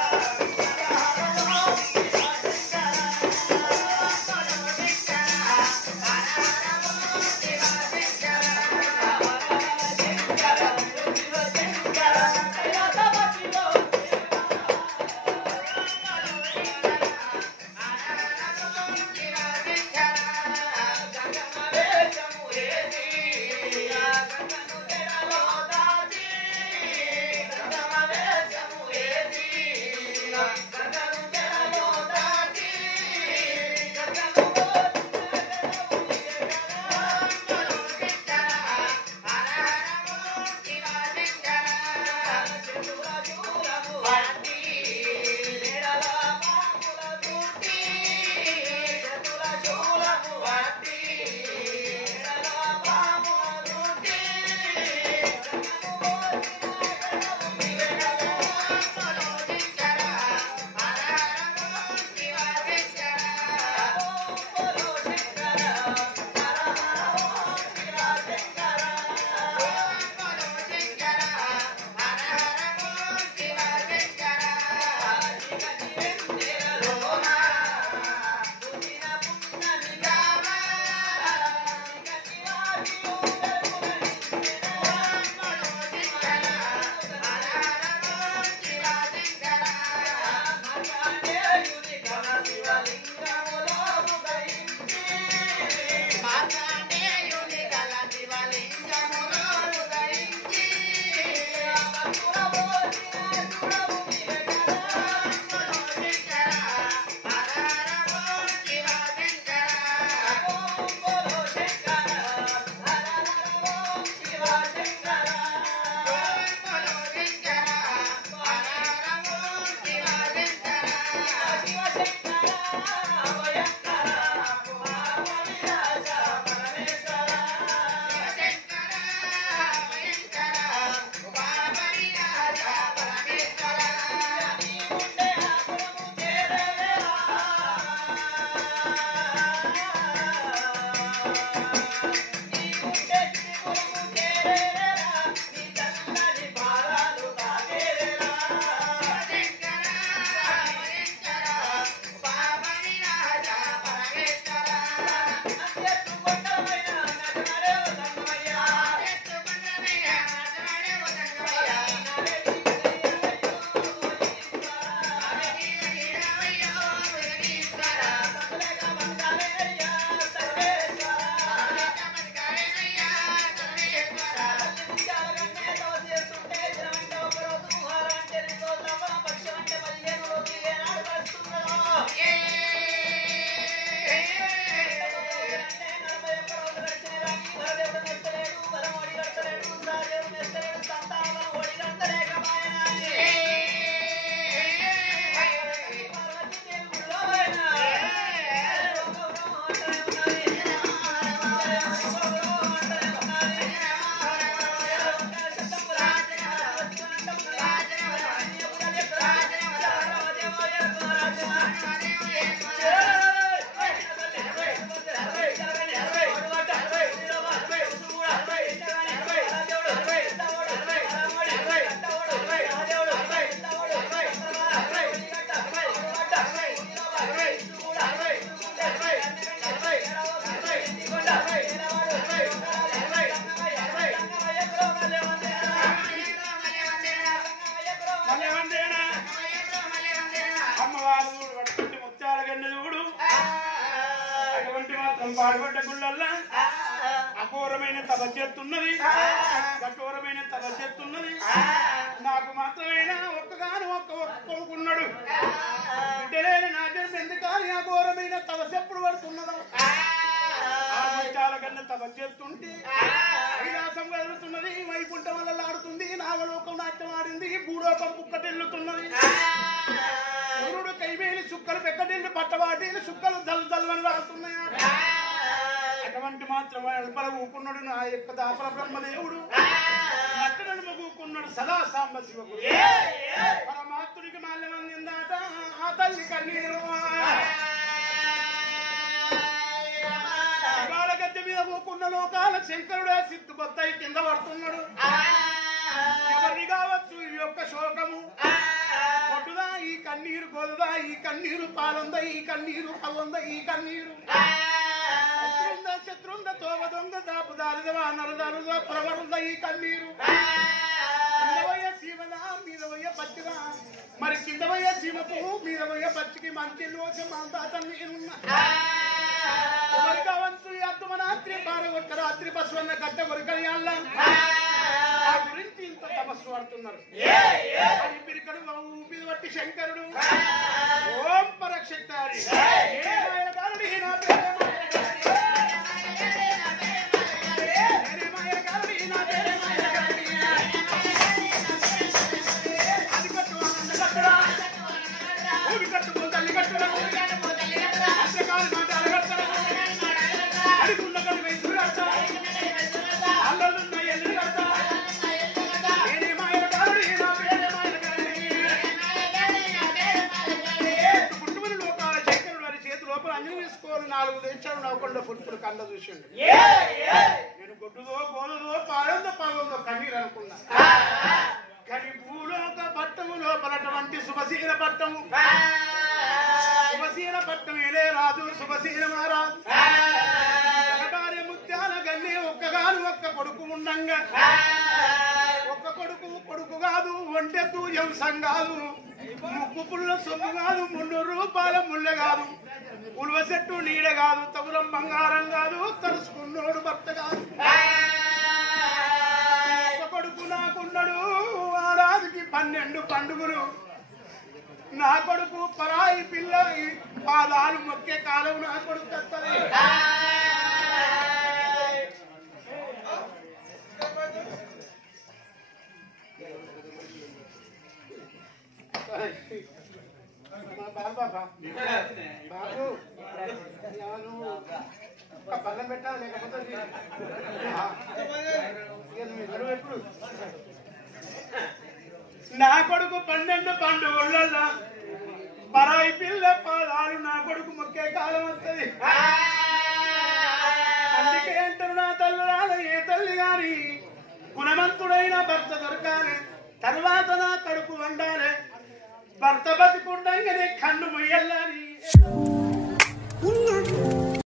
పాడుబడ్డ గుళ్ళల్లా అఘోరమైన తపస్సున్నది, కఠోరమైన తపస్సున్నది. నాకు మాత్రమేనా ఒక్కగాను ఒక్క కొడుకున్నాడు. బిడ్డలేని నా జన్మ ఎందుకని అఘోరమైన తపస్సు ఎప్పుడు పడుతున్నదో చాలా కన్నా తపస్సుంటే కైలాసం కదులుతున్నది, వైకుంఠం వల్ల ఆడుతుంది, నాగలోకం నాట్యం ఆడింది, భూలోకం పుక్కటెల్లుతున్నది. సూర్యుడు కైవేలి సుక్కలు పెక్కటిల్లు పట్టవాటిలు సుక్కలు దల్ దల్లని రాస్తున్నాయా. అటువంటి మాత్రం అల్పల ఊకున్నాడు నా యొక్క దాపల బ్రహ్మదేవుడు. అక్కడను మగుకున్నాడు సదా సాంబ శివకుడు. పరమాత్ముడికి మాల్యం అందిందాట ఆ తల్లి కన్నీరు. శివాల గద్దె మీద ఊకున్న లోకాల శంకరుడే సిద్ధుబత్తాయి కింద పడుతున్నాడు. ఎవరిని కావచ్చు ఈ యొక్క శోకము. కొట్టుదా ఈ కన్నీరు, గోలుదా ఈ కన్నీరు, పాలుందా ఈ కన్నీరు, కవ్వుందా ఈ కన్నీరు, శత్రుంద తోవ దొంగ దాపు దారుదవా నరదారుదా ప్రవరుందా ఈ కన్నీరు. కిందవయ్య సీమనా మీద పోయే పచ్చిగా, మరి కింద పోయే సీమకు మీద పోయే పచ్చికి మంచి లోచం అంతా నేనున్నా. ఎవరి కావచ్చు అర్థమనాత్రి పారగొట్ట రాత్రి పశువన్న గట్ట కొరికని అల్ల ఆ గురించి ఇంత తపస్సు పడుతున్నారు. పిరికడు ఊపిది బట్టి శంకరుడు ఓం పరక్షక్తారి పుట్టుడు కండ చూసిండు. నేను గొడ్డుదో గోలుదో పాడందో పాగందో కన్నీరు అనుకున్నా. కానీ భూలోక పట్టము లోపలటువంటి శుభశీల పట్టము, శుభశీల పట్టం ఏలే రాదు శుభశీల మహారాజు. భార్య ముత్యాల గన్ని ఒక్కగాను ఒక్క కొడుకు ఉండంగా, ఒక్క కొడుకు కొడుకు కాదు, ఒంటెత్తు ఎంసం కాదు, ముక్కు పుల్ల సొమ్ము కాదు, 300 రూపాయల ముళ్ళె కాదు, ఉలువ చెట్టు నీడ కాదు, తగురం బంగారం కాదు, తరుచుకున్నోడు భర్త కాదు. ఒక కొడుకు నాకున్నాడు, ఆడాదికి 12 పండుగలు. నా కొడుకు పరాయి పిల్ల పాదాలు మొక్కే కాలం నా కొడుకు తెత్తది. బాబు పళ్ళం పెట్టాలి, లేకపోతే ఎప్పుడు నా కొడుకు 12 పండుగలలో పరాయి పిల్ల పాదాలు నా కొడుకు మొక్కే కాలం వస్తుంది. అందుకే అంటారు నా తల్లురాలు ఏ తల్లి గాని గుణవంతుడైన భర్త దొరకాలి, తర్వాత నా కడుపు వండాలి. భర్త బతికుండగానే కన్ను ముయ్యల్లా